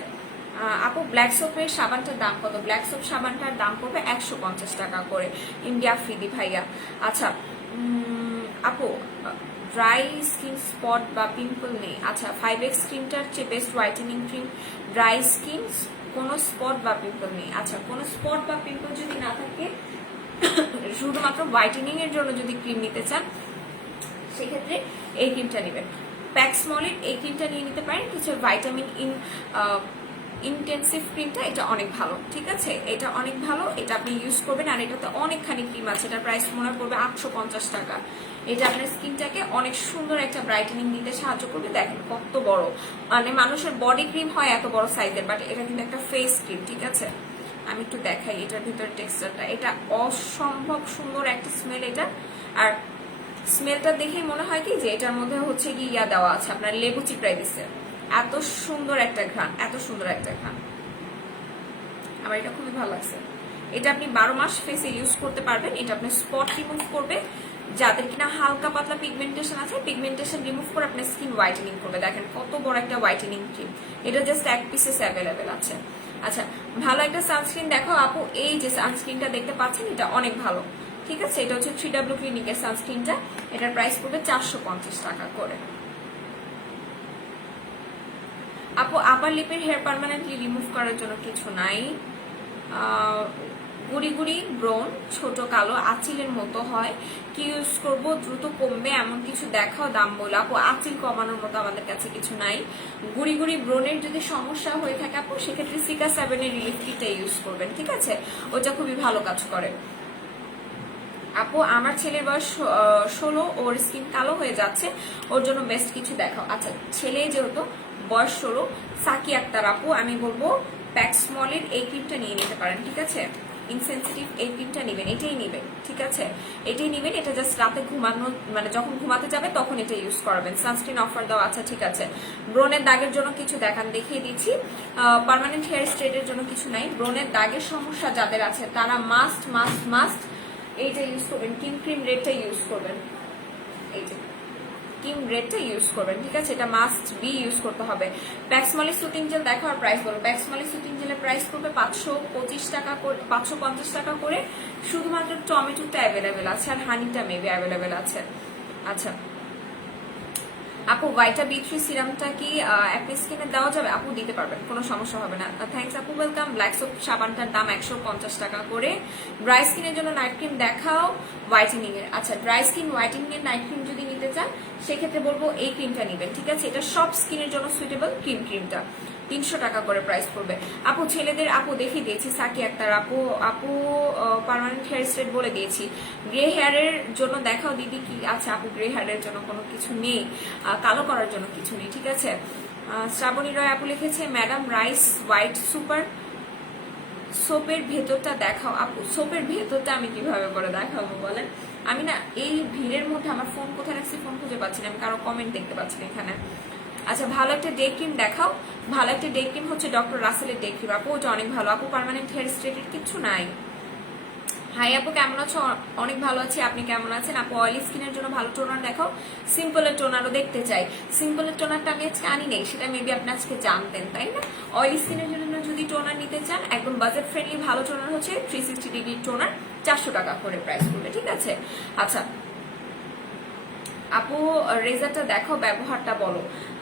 আপু ব্ল্যাক সোপের সাবানটার দাম কত? ব্ল্যাক সোপ সাবানটার দাম পড়বে 150 টাকা করে, ইন্ডিয়া ফিদি ভাইয়া। আচ্ছা আপু ড্রাই স্কিন স্পট বা পিম্পল নেই। আচ্ছা 5X ক্রিমটার চেয়ে best whitening cream. Dry skin, কোনো স্পট বা পিম্পল নেই। আচ্ছা কোনো স্পট বা পিম্পল যদি না থাকে, শুধুমাত্র হোয়াইটেনিং এর জন্য যদি ক্রিম নিতে চান সেক্ষেত্রে এই ক্রিমটা নেবেন। প্যাক্সমলির এই ক্রিমটা নিয়ে নিতে পারেন। কিছু ভাইটামিন ইনটেনসিভ ক্রিমটা, এটা অনেক ভালো, ঠিক আছে, এটা অনেক ভালো, এটা আপনি ইউজ করবেন। আর এটাতে অনেকখানি ক্রিম আছে, এটার প্রাইস মনে পড়বে 850 টাকা। এটা আপনার স্কিনটাকে অনেক সুন্দর একটা ব্রাইটেনিং দিতে সাহায্য করবে। দেখেন কত বড়, মানে মানুষের বডি ক্রিম হয় এত বড় সাইজের, বাট এটা কিন্তু একটা ফেস ক্রিম, ঠিক আছে। আমি একটু দেখাই এটার ভিতরে টেক্সচারটা, এটা অসম্ভব সুন্দর একটা স্মেল এটা। আর স্মেলটা দেখেই মনে হয় কি যে এটার মধ্যে হচ্ছে কি ইয়া দেওয়া আছে, আপনার লেবু চিপড়াই দিচ্ছে। এত সুন্দর একটা ঘ্রাণ, এত সুন্দর একটা ঘ্রাণ, আমার এটা খুবই ভালো লাগছে। এটা আপনি 12 মাস ফেসে ইউজ করতে পারবেন। এটা আপনি স্পট রিমুভ করবে, যাদের কিনা হালকা পাতলা পিগমেন্টেশন আছে, পিগমেন্টেশন রিমুভ করে আপনার স্কিন হোয়াইটেনিং করবে। দেখেন কত বড় একটা হোয়াইটেনিং ক্রিম, এটা জাস্ট এক পিসেস অ্যাভেলেবেল আছে। আচ্ছা ভালো একটা সানস্ক্রিন দেখো আপু, এই যে সানস্ক্রিনটা দেখতে পাচ্ছেন এটা অনেক ভালো, ঠিক আছে। এটা হচ্ছে 3W ক্লিনিকের সানস্ক্রিনটা, এটার প্রাইস পড়বে 450 টাকা করে। আপু আপার লিপের হেয়ার পার্মানেন্টলি রিমুভ করার জন্য কিছু নাই। গুড়ি গুড়ি ব্রন, ছোট কালো আঁচিলের মতো হয়, কি ইউজ করব দ্রুত কমবে এমন কিছু দেখাও, দাম বলে। আপু আঁচিল কমানোর মতো আমাদের কাছে কিছু নাই। গুড়ি গুড়ি ব্রনের যদি সমস্যা হয়ে থাকে আপু, সেক্ষেত্রে সিকা 7 এর রিলিফ কিটটা ইউজ করবেন, ঠিক আছে, ওটা খুবই ভালো কাজ করে। আপু আমার ছেলের বয়স 16, ওর স্কিন কালো হয়ে যাচ্ছে, ওর জন্য বেস্ট কিছু দেখাও। আচ্ছা ছেলে যেহেতু বয়স 16, সাকি আক্তার আপু আমি বলবো প্যাক্সমলের এই ক্রিমটা নিয়ে নিতে পারেন, ঠিক আছে। ইনসেনসিটিভ এই ক্রিমটা নেবেন, এটাই নেবেন, ঠিক আছে, এটাই নেবেন। এটা জাস্ট রাতে ঘুমানো, মানে যখন ঘুমাতে যাবে তখন এটা ইউজ করবেন। সানস্ক্রিন অফার দেওয়া আছে, ঠিক আছে। ব্রনের দাগের জন্য কিছু দেখান, দেখিয়ে দিচ্ছি। পার্মানেন্ট হেয়ার স্ট্রেটের জন্য কিছু নাই। ব্রনের দাগের সমস্যা যাদের আছে তারা মাস্ট মাস্ট মাস্ট এইটা ইউজ করবেন, ক্রিম রেডটা ইউজ করবেন, এই যে ক্রিম রেডটা ইউজ করবেন, ঠিক আছে, এটা মাস্ট বি ইউজ করতে হবে। প্যাক্সমলি সুতিং জেল দেখো আর প্রাইস বলো। প্যাক্সমলি সুতিং জেলের প্রাইস করবে 525 টাকা করে, 550 টাকা করে। শুধুমাত্র টমেটোটা অ্যাভেলেবেল আছে আর হানিটা মেবি অ্যাভেলেবেল আছে। আচ্ছা আপু ভাইটা B3 সিরামটা কি অ্যাপনি স্কিনে দেওয়া যাবে? আপু দিতে পারবেন, কোনো সমস্যা হবে না। থ্যাংকস আপু, ওয়েলকাম। ব্ল্যাক সোপ সাবানটার দাম 150 টাকা করে। ড্রাই স্কিনের জন্য নাইট ক্রিম দেখাও হোয়াইটেনিং এর। আচ্ছা ড্রাই স্কিন হোয়াইটেনিং এর নাইট ক্রিম যদি নিতে চান সেক্ষেত্রে বলবো এই ক্রিমটা নেবেন, ঠিক আছে, এটা সব স্কিনের জন্য সুইটেবল ক্রিমটা 300 টাকা করে প্রাইস পড়বে। আপু ছেলেদের আপু দেখিয়ে দিয়েছি, সাকি আক্তার আপু, আপু পার্মানেন্ট হেয়ার স্ট্রেট বলে দিয়েছি। গ্রে হেয়ারের জন্য দেখাও দিদি কি আছে? আপু গ্রে হেয়ারের জন্য কোনো কিছু নেই, কালো করার জন্য কিছু নেই, ঠিক আছে। শ্রাবণী রয় আপু লিখেছে ম্যাডাম রাইস হোয়াইট সুপার সোপের ভেতরটা দেখাও। আপু সোপের ভেতরটা আমি কিভাবে করে দেখাবো বলেন? আমি না এই ভিড়ের মধ্যে আমার ফোন কোথায় রাখছি ফোন খুঁজে পাচ্ছি না, আমি কারো কমেন্ট দেখতে পাচ্ছি না এখানে। আচ্ছা ভালো একটা ডে ক্রিম দেখাও। ভালো একটা ডে ক্রিম হচ্ছে ডক্টর রাসেলের ডে ক্রিম আপু, ওটা অনেক ভালো। আপু পার্মানেন্ট হেয়ার স্ট্রেটের কিছু নাই। হাই আপু কেমন আছো? অনেক ভালো আছি, আপনি কেমন আছেন? আপু অয়েলি স্কিনের জন্য ভালো টোনার দেখাও। সিম্পলের টোনারও দেখতে চাই। সিম্পলের টোনারটা আমি আজকে আনি নেই, সেটা মেবি আপনি আজকে জানতেন, তাই না? অয়েলি স্কিনের জন্য যদি টোনার নিতে চান একদম বাজেট ফ্রেন্ডলি ভালো টোনার হচ্ছে 360 ডিগ্রি টোনার, 400 টাকা করে প্রাইস পড়বে, ঠিক আছে। আচ্ছা আপু রেজারটা দেখো, ব্যবহারটা বলো।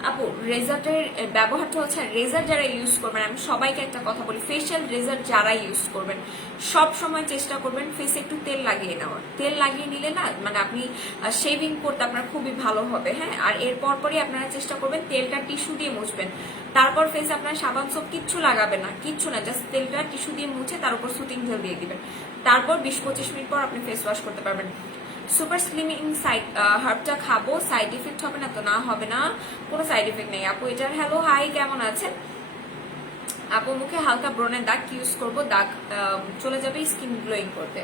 আপু রেজারের ব্যবহারটা হচ্ছে, রেজার যারা ইউজ করবেন, আমি সবাইকে একটা কথা বলি, ফেশিয়াল রেজার যারা ইউজ করবেন সব সময় চেষ্টা করবেন ফেসে একটু তেল লাগিয়ে নেওয়ার। তেল লাগিয়ে নিলে না মানে আপনি শেভিং করতে আপনার খুবই ভালো হবে, হ্যাঁ। আর এরপর পরই আপনারা চেষ্টা করবেন তেলটা টিস্যু দিয়ে মুছবেন। তারপর ফেসে আপনার সাবান সোপ কিচ্ছু লাগাবে না, কিচ্ছু না, জাস্ট তেলটা টিস্যু দিয়ে মুছে তার উপর সুতিং জেল দিয়ে দিবেন। তারপর 20-25 মিনিট পর আপনি ফেস ওয়াশ করতে পারবেন। সুপার স্লিমিং হার্বটা খাবো, সাইড ইফেক্ট হবে না তো? না হবে না, কোনো সাইড ইফেক্ট নেই আপু এটার। হ্যালো হাই কেমন আছেন আপু? মুখে হালকা ব্রনের দাগ ইউজ করব, দাগ চলে যাবে, স্কিন গ্লোয়িং করতে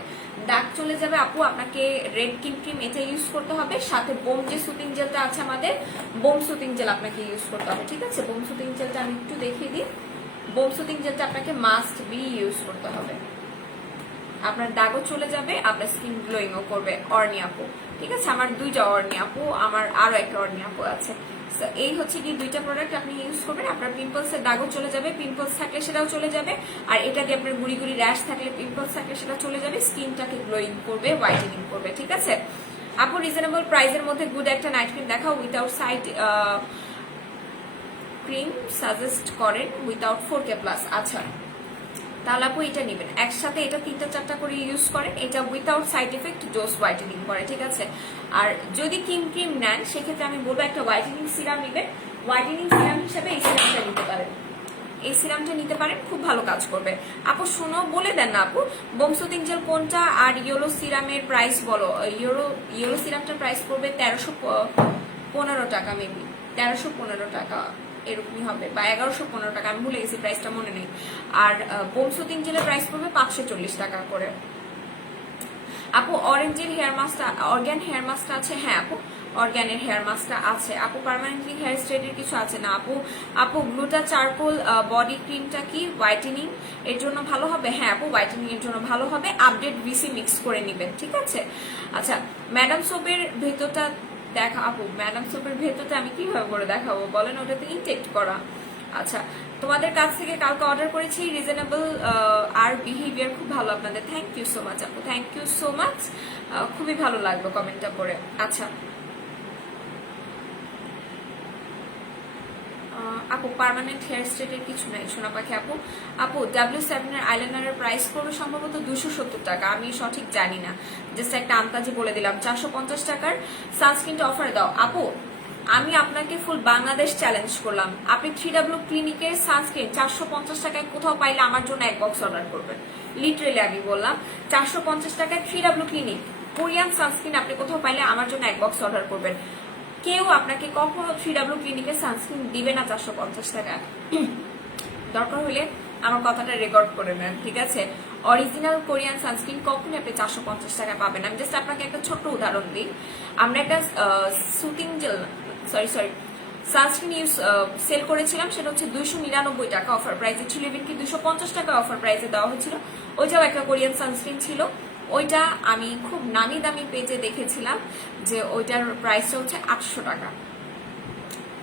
দাগ চলে যাবে আপু। আপনাকে রেড ক্রিম এটা ইউজ করতে হবে, সাথে বোম যে সুতিং জেলটা আছে আমাদের, বোম সুতিং জেল আপনাকে ইউজ করতে হবে, ঠিক আছে। বোম সুতিং জেলটা আমি একটু দেখিয়ে দিই। বোম সুতিং জেলটা আপনাকে মাস্ট বি ইউজ করতে হবে, আপনার দাগও চলে যাবে, আপনার স্কিন গ্লোয়িংও করবে। অর্নি আপু, ঠিক আছে, আমার দুইটা অর্নি আপু, আমার আরো একটা অর্নি আপু আছে। এই হচ্ছে কি দুইটা প্রোডাক্ট আপনি ইউজ করবেন, আপনার পিম্পলস এর দাগও চলে যাবে, পিম্পলস থাকলে সেটাও চলে যাবে, আর এটা দিয়ে আপনার গুড়ি গুড়ি র্যাশ থাকলে, পিম্পলস থাকলে সেটা চলে যাবে, স্কিনটাকে গ্লোয়িং করবে, হোয়াইটেনিং করবে, ঠিক আছে। আপু রিজনেবল প্রাইসের মধ্যে গুড একটা নাইট ক্রিম দেখাও উইথাউট সাইড ক্রিম সাজেস্ট করেন উইথাউট 4K প্লাস। আচ্ছা তাহলে আপু এটা নেবেন একসাথে, এটা 3-4টা করে ইউজ করেন, এটা without side effect dose whitening করে, ঠিক আছে। আর যদি ক্রিম নেন সেক্ষেত্রে আমি বলবো একটা হোয়াইটেনিং সিরাম নেবেন, হোয়াইটেনিং সিরাম হিসেবে এই সিরামটা নিতে পারেন, এই সিরামটা নিতে পারেন, খুব ভালো কাজ করবে। আপু শোনো বলে দেন না আপু, বোমসুদিং জেল কোনটা আর ইয়েলো সিরামের প্রাইস বলো। ইয়েলো সিরামটার প্রাইস পড়বে 1315 টাকা, মেবি 1315 টাকা এরকমই হবে, বা 1115 টাকা, আমি ভুলে গেছি প্রাইসটা মনে নেই। আর বোমসুদিং জেলের প্রাইস পড়বে 540 টাকা করে। আপু অরেঞ্জের হেয়ার মাস্কটা, অর্গান হেয়ার মাস্কটা আছে? হ্যাঁ আপু অর্গানের হেয়ার মাস্কটা আছে। আপু পার্মানেন্টলি হেয়ার স্ট্রেটের কিছু আছে না আপু? আপু গ্লুটা চারকোল বডি ক্রিমটা কি হোয়াইটেনিং এর জন্য ভালো হবে? হ্যাঁ আপু হোয়াইটেনিং এর জন্য ভালো হবে, আপডেট ভিসি মিক্স করে নেবেন, ঠিক আছে। আচ্ছা ম্যাডাম সোপের ভেতরটা দেখা আপু, ম্যাডাম সোপের ভেতরটা আমি কিভাবে করে দেখাবো বলেন, ওটাতে ইনটেক্ট করা। আচ্ছা তোমাদের কাছ থেকে কালকে অর্ডার করেছি, রিজনেবল আর বিহেভিয়ার খুব ভালো আপনাদের, থ্যাংক ইউ সো মাচ আপু, থ্যাংক ইউ সো মাচ, খুবই ভালো লাগলো কমেন্টটা পড়ে। আচ্ছা আপু পার্মানেন্ট হেয়ার স্ট্রেটের কিছু নাই সোনা পাখি আপু। আপু W7 এর আইলাইনারের প্রাইস পড়বে সম্ভবত 270 টাকা, আমি সঠিক জানি না, জাস্ট একটা আন্দাজে বলে দিলাম। 450 টাকার সানস্ক্রিনটা অফার দাও আপু। আমি আপনাকে ফুল বাংলাদেশ চ্যালেঞ্জ করলাম, আপনি 3W ক্লিনিকের সানস্ক্রিন 450 টাকায় কোথাও পাইলে আমার জন্য এক বক্স অর্ডার করবেন, লিটারেলি আমি বললাম 450 টাকায় 3W ক্লিনিক কোরিয়ান সানস্ক্রিন আপনি কোথাও পাইলে আমার জন্য এক বক্স অর্ডার করবেন। কেউ আপনাকে কখনো 3W ক্লিনিকের সানস্ক্রিন দিবে না 450 টাকা। দরকার হলে আমার কথাটা রেকর্ড করে নেন, ঠিক আছে। অরিজিনাল কোরিয়ান সানস্ক্রিন কখনই আপনি 450 টাকা পাবেন। আমি জাস্ট আপনাকে একটা ছোট্ট উদাহরণ দিই, আমরা একটা সুতিং জেল সানস্ক্রিন ইউজ সেল করেছিলাম, সেটা হচ্ছে 299 টাকা অফার প্রাইসে ছিল, ইভেন কি 250 টাকা অফার প্রাইসে দেওয়া হয়েছিল, ওইটাও একটা কোরিয়ান সানস্ক্রিন ছিল। ওইটা আমি খুব নামি দামি পেজে দেখেছিলাম যে ওইটার প্রাইসটা হচ্ছে 800 টাকা।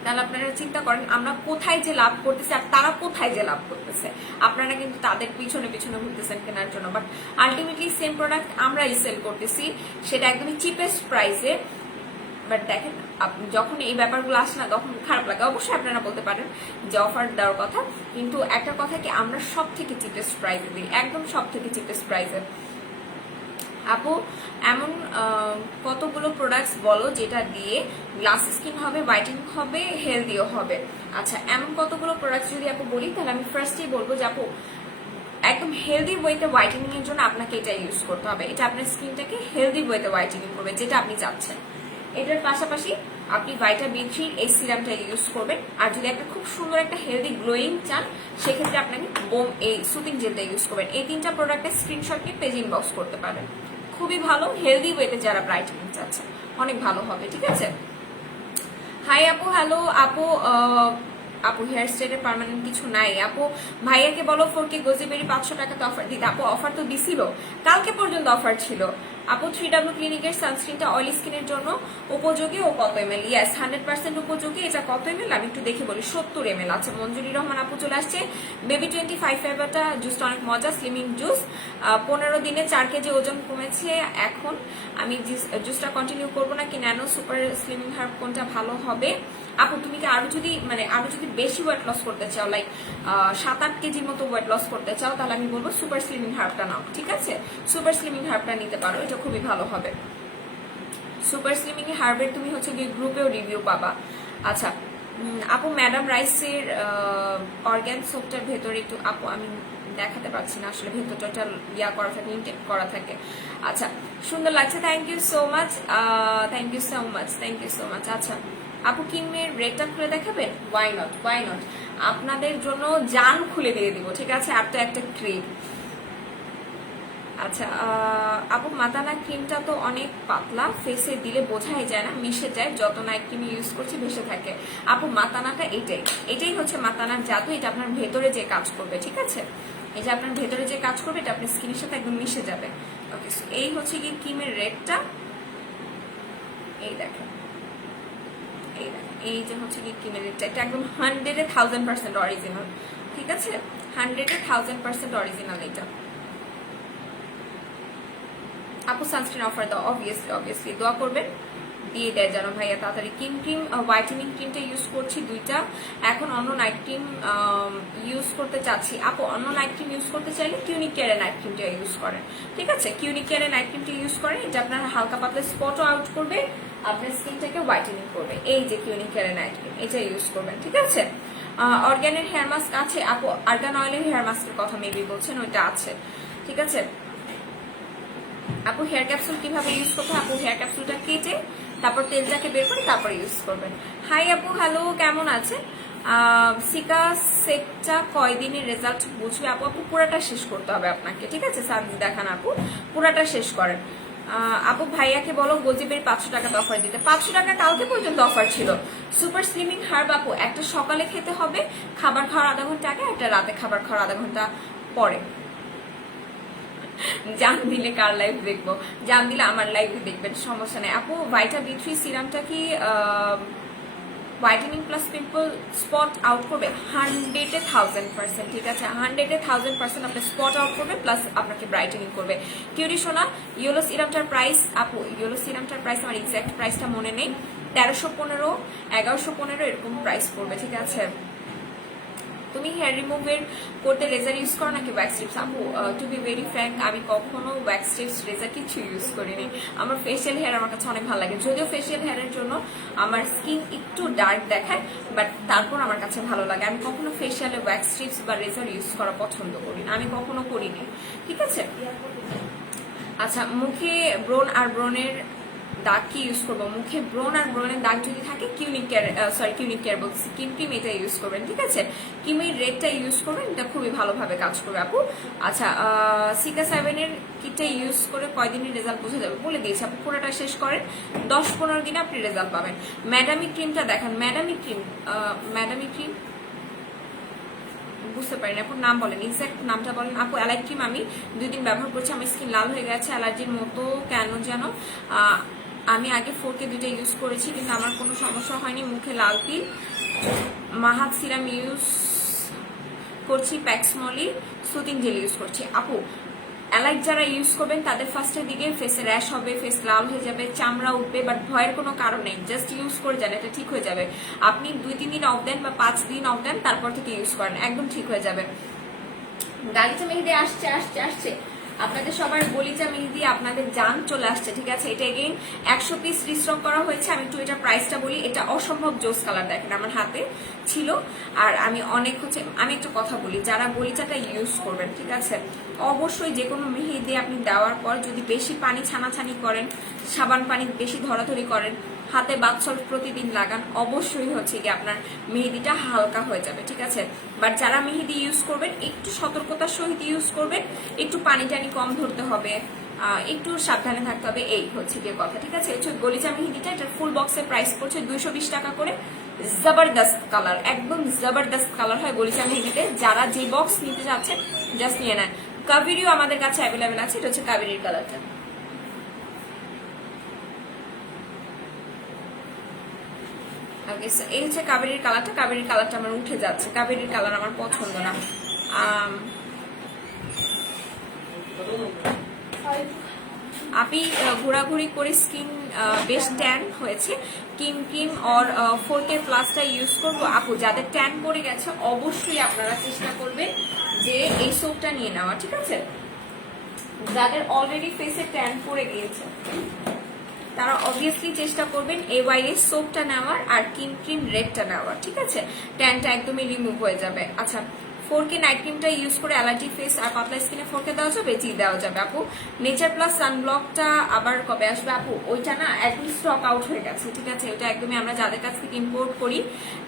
তাহলে আপনারা চিন্তা করেন আমরা কোথায় যে লাভ করতেছি আর তারা কোথায় যে লাভ করতেছে। আপনারা কিন্তু তাদের পিছনে পিছনে ঘুরতেছেন কেনার জন্য, বাট আলটিমেটলি সেম প্রোডাক্ট আমরাই সেল করতেছি, সেটা একদমই চিপেস্ট প্রাইসে। বাট দেখেন যখন এই ব্যাপারগুলো আসে না তখন খারাপ লাগে, অবশ্যই আপনারা বলতে পারেন যে অফার দেওয়ার কথা, কিন্তু একটা কথা কি আমরা সব থেকে চিপেস্ট প্রাইসে দিই, একদম সব থেকে চিপেস্ট প্রাইসে। আপু এমন কতগুলো প্রোডাক্টস বলো যেটা দিয়ে গ্লাস স্কিন হবে, হোয়াইটেনিং হবে, হেলদিও হবে। আচ্ছা এমন কতগুলো প্রোডাক্টস যদি আপু বলি, তাহলে আমি ফার্স্টেই বলবো যে আপু একদম হেলদি ওয়েতে হোয়াইটেনিং এর জন্য আপনাকে এটা ইউজ করতে হবে, এটা আপনার স্কিনটাকে হেলদি ওয়েতে হোয়াইটেনিং করবে যেটা আপনি চাচ্ছেন। এটার পাশাপাশি আপনি ভিটামিন B3 এই সিরামটা ইউজ করবেন, আর যদি একটা খুব সুন্দর একটা হেলদি গ্লোয়িং চান সেক্ষেত্রে আপনাকে বোম এই সুতিং জেলটা ইউজ করবেন। এই 3টা প্রোডাক্টের স্ক্রিনশট নিয়ে পেজ ইনবক্স করতে পারেন, খুবই ভালো হেলদি ওয়েতে যারা ব্রাইটেনিং চাচ্ছে অনেক ভালো হবে, ঠিক আছে। হাই আপু, হ্যালো আপু। আপু হেয়ার স্টাইলের পার্মানেন্ট কিছু নাই আপু, ভাইয়াকে বলো 4K গোজিবেরি 500 টাকাতে অফার দিতে। আপু অফার তো দিছিল, কালকে পর্যন্ত অফার ছিল আপু। 3W ক্লিনিকের সানস্ক্রিনটা অয়েলি স্কিনের জন্য উপযোগী ও কত ml? ইয়েস 100% উপযোগী। এটা কত ml আমি একটু দেখে বলি, 70 ml আছে। মঞ্জুরি রহমান আপু চলে আসছে, বেবি 25 ফ্লেভারটা জুসটা অনেক মজা, স্লিমিং জুস। 15 দিনে 4 কেজি ওজন কমেছে। এখন আমি জুসটা কন্টিনিউ করবো নাকি ন্যানো সুপার স্লিমিং হার্ব কোনটা ভালো হবে? আপু তুমি কি আরো যদি বেশি ওয়েট লস করতে চাও, লাইক 7-8 কেজির মতো ওয়েট লস করতে চাও, তাহলে আমি বলবো সুপার স্লিমিং হার্বটা নাও, ঠিক আছে। সুপার স্লিমিং হার্বটা নিতে পারো, এটা খুবই ভালো হবে। সুপার স্লিমিং হার্বের তুমি হচ্ছে গিয়ে গ্রুপেও রিভিউ পাবা। আচ্ছা আপু ম্যাডাম রাইসের অর্গ্যান সোপটার ভেতরে একটু, আপু আমি দেখাতে পারছি না আসলে, ভেতরটা ইয়া করা থাকে, ইনটেক করা থাকে। আচ্ছা সুন্দর লাগছে, thank you so much, thank you so much, thank you so much. আচ্ছা আপু কিমের রেটটা খুলে দেখাবেন? ওয়াই নট, ওয়াই নট, আপনাদের জন্য জান খুলে দিয়ে দিব, ঠিক আছে। আর তো একটা ক্রিম। আচ্ছা আপু মাতানা ক্রিমটা তো অনেক পাতলা, ফেসে দিলে বোঝাই যায় না, মিশে যায়, যত নাইট ক্রিম ইউজ করছি ভেসে থাকে। আপু মাতানাটা এটাই হচ্ছে মাতানার জাদু, এটা আপনার ভেতরে যে কাজ করবে, ঠিক আছে। এই যে আপনার ভেতরে যে কাজ করবে এটা আপনার স্কিনের সাথে একদম মিশে যাবে। ওকে এই হচ্ছে কি ক্রিমের রেটটা, এই দেখেন, এই যে হচ্ছে কি ক্রিমের রেটটা, এটা একদম 100-1000% অরিজিনাল, ঠিক আছে। 100-1000% অরিজিনাল এটা। আপু সানস্ক্রিন অফার দাও, অবভিয়াসলি দোয়া করবেন দিয়ে দেয় যেন ভাইয়া তাড়াতাড়ি। ক্রিম হোয়াইটেনিং ক্রিমটা ইউজ করছি দুইটা, এখন অন্য নাইট ক্রিম ইউজ করতে চাচ্ছি। আপু অন্য নাইট ক্রিম ইউজ করতে চাইলে কিউনিক কেয়ারের নাইট ক্রিমটা ইউজ করেন, ঠিক আছে? কিউনিক কেয়ারের নাইট ক্রিমটা ইউজ করেন, এটা আপনার হালকা পাতলা স্পটও আউট করবে, আপনার স্কিনটাকে হোয়াইটেনিং করবে। এই যে কিউনিক কেয়ারের নাইট ক্রিম, এটা ইউজ করবেন, ঠিক আছে? অর্গানের হেয়ার মাস্ক আছে আপু, আর্গান অয়েলের হেয়ার মাস্কের কথা মেবি বলছেন, ওইটা আছে, ঠিক আছে? আপু হেয়ার ক্যাপসুল কিভাবে ইউজ করতে হয়? আপু হেয়ার ক্যাপসুলটা কেটে তারপর তেলটাকে বের করে তারপর ইউজ করবেন। হাই আপু, হ্যালো, কেমন আছে? সিকা সেটটা কয়দিনের রেজাল্ট বুঝবে? আপু পুরাটা শেষ করতে হবে আপনাকে, ঠিক আছে? সার্ভিস দেখান আপু, পুরাটা শেষ করেন। আপু ভাইয়াকে বলো গজিবের 500 টাকা অফার দিতে। 500 টাকা কালকে পর্যন্ত অফার ছিল। সুপার স্লিমিং হার্ব আপু একটা সকালে খেতে হবে খাবার খাওয়ার আধা ঘন্টা আগে, একটা রাতে খাবার খাওয়ার আধা ঘন্টা পরে। জান দিলে কার লাইভ দেখবো? জান দিলে আমার লাইভ দেখবেন, সমস্যা নেই আপু। ভাইটা B3 সিরামটা কি whitening plus pimple spot out করবে? 100,000%, ঠিক আছে? 100,000% আপনার স্পট আউট করবে প্লাস আপনাকে ব্রাইটেনিং করবে। কিউরি সোনা, ইয়েলো সিরামটার প্রাইস? আপু ইয়েলো সিরামটার প্রাইস আমার এক্সাক্ট প্রাইসটা মনে নেই, 1315, 1115 এরকম প্রাইস পড়বে, ঠিক আছে? তুমি হেয়ার রিমুভের করতে রেজার ইউজ করো নাকি ওয়্যাক্স স্ট্রিপস? আপু টু বি ভেরি ফ্র্যাঙ্ক আমি কখনো ওয়্যাক্স স্ট্রিপস রেজার কিছু ইউজ করিনি। আমার ফেশিয়াল হেয়ার আমার কাছে অনেক ভালো লাগে, যদিও ফেশিয়াল হেয়ারের জন্য আমার স্কিন একটু ডার্ক দেখায়, বাট তারপর আমার কাছে ভালো লাগে। আমি কখনো ফেশিয়ালে ওয়্যাক্স স্ট্রিপস বা রেজার ইউজ করা পছন্দ করি না, আমি কখনো করিনি, ঠিক আছে? আচ্ছা, মুখে ব্রোন আর ব্রনের দাগ কি ইউজ করবো? মুখে ব্রোন আর ব্রনের দাগ যদি থাকে কিউনিক কেয়ার বলছি, স্কিন ক্রিম এটা ইউজ করবেন, ঠিক আছে? ক্রিমের রেডটা ইউজ করবেন, এটা খুবই ভালোভাবে কাজ করবে আপু। আচ্ছা, সিকা 7-এর কিটটা ইউজ করে কয়দিনের রেজাল্ট বোঝা যাবে? বলে দিয়েছি আপু, পুরোটা শেষ করেন, 10-15 দিনে আপনি রেজাল্ট পাবেন। ম্যাডামি ক্রিমটা দেখান। ম্যাডামি ক্রিম বুঝতে পারি না আপু, নাম বলেন, এক্সাক্ট নামটা বলেন আপু। অ্যালাইট ক্রিম আমি 2 দিন ব্যবহার করছি, আমার স্কিন লাল হয়ে গেছে অ্যালার্জির মতো কেন যেন। আমি আগে 4K 2টা ইউজ করেছি কিন্তু আমার কোনো সমস্যা হয়নি। মুখে লাল তিল, মাহাত সিরাম ইউজ করছি, প্যাক্সমলি সুতিং জেল ইউজ করছি। আপু অ্যালাইট যারা ইউজ করবেন তাদের ফার্স্টের দিকে ফেসে র্যাশ হবে, ফেস লাল হয়ে যাবে, চামড়া উঠবে, বাট ভয়ের কোনো কারণ নেই, জাস্ট ইউজ করে যান, এটা ঠিক হয়ে যাবে। আপনি 2-3 দিন অফ দেন বা 5 দিন অফ দেন, তারপর থেকে ইউজ করেন, একদম ঠিক হয়ে যাবে। গালিচা মেহেদি আসছে আপনাদের সবার গলিচা মেহেদি, আপনাদের জান চলে আসছে, ঠিক আছে? এটা এগেইন 100 পিস রিস্টক করা হয়েছে। আমি একটু এটা প্রাইসটা বলি, এটা অসম্ভব জোস কালার, দেখেন আমার হাতে ছিল। আর আমি আমি একটা কথা বলি, যারা গলিচাটা ইউজ করবেন, ঠিক আছে, অবশ্যই যে কোনো মেহেদি আপনি দেওয়ার পর যদি বেশি পানি ছানাছানি করেন, সাবান পানি বেশি ধরাধরি করেন, হাতে বাথসল প্রতিদিন লাগান, অবশ্যই হচ্ছে কি আপনার মেহেদিটা হালকা হয়ে যাবে, ঠিক আছে? বাট যারা মেহেদি ইউজ করবেন একটু সতর্কতার সহিত ইউজ করবেন, একটু পানি টানি কম ধরতে হবে, একটু সাবধানে থাকতে হবে, এই হচ্ছে গিয়ে কথা, ঠিক আছে? গলিচা মেহেদিটা এটার ফুল বক্সের প্রাইস পড়ছে 220 টাকা করে। জবরদস্ত কালার, একদম জবরদস্ত কালার হয় গলিচা মেহেদিতে। যারা যে বক্স নিতে যাচ্ছেন জাস্ট নিয়ে নেন। কাবেরিও আমাদের কাছে অ্যাভেলেবেল আছে, এটা হচ্ছে কাবেরির কালারটা। এই হচ্ছে কাবেরির কালারটা। কাবেরির কালারটা আমার উঠে যাচ্ছে, কাবেরির কালার আমার পছন্দ না। আপনি ঘোরাঘুরি করে স্কিন বেশ ট্যান হয়েছে, ক্রিম অর 4K প্লাসটা ইউজ করবো? আপু যাদের ট্যান পড়ে গেছে অবশ্যই আপনারা চেষ্টা করবেন যে এই সোপটা নিয়ে নেওয়া, ঠিক আছে? যাদের অলরেডি ফেসে ট্যান পড়ে গিয়েছে তারা অবভিয়াসলি চেষ্টা করবেন AYS সোপটা নেওয়ার আর ক্রিম রেডটা নেওয়ার, ঠিক আছে? ট্যানটা একদমই রিমুভ হয়ে যাবে। আচ্ছা, 4K নাইট ক্রিমটা ইউজ করে অ্যালার্জি ফেস আর পাতলা স্কিনে 4K দেওয়া যাবে? জি দেওয়া যাবে আপু। নেচার প্লাস সানব্লকটা আবার কবে আসবে? আপু ওইটা না একদম স্টক আউট হয়ে গেছে, ঠিক আছে? ওইটা একদমই আমরা যাদের কাছ থেকে ইম্পোর্ট করি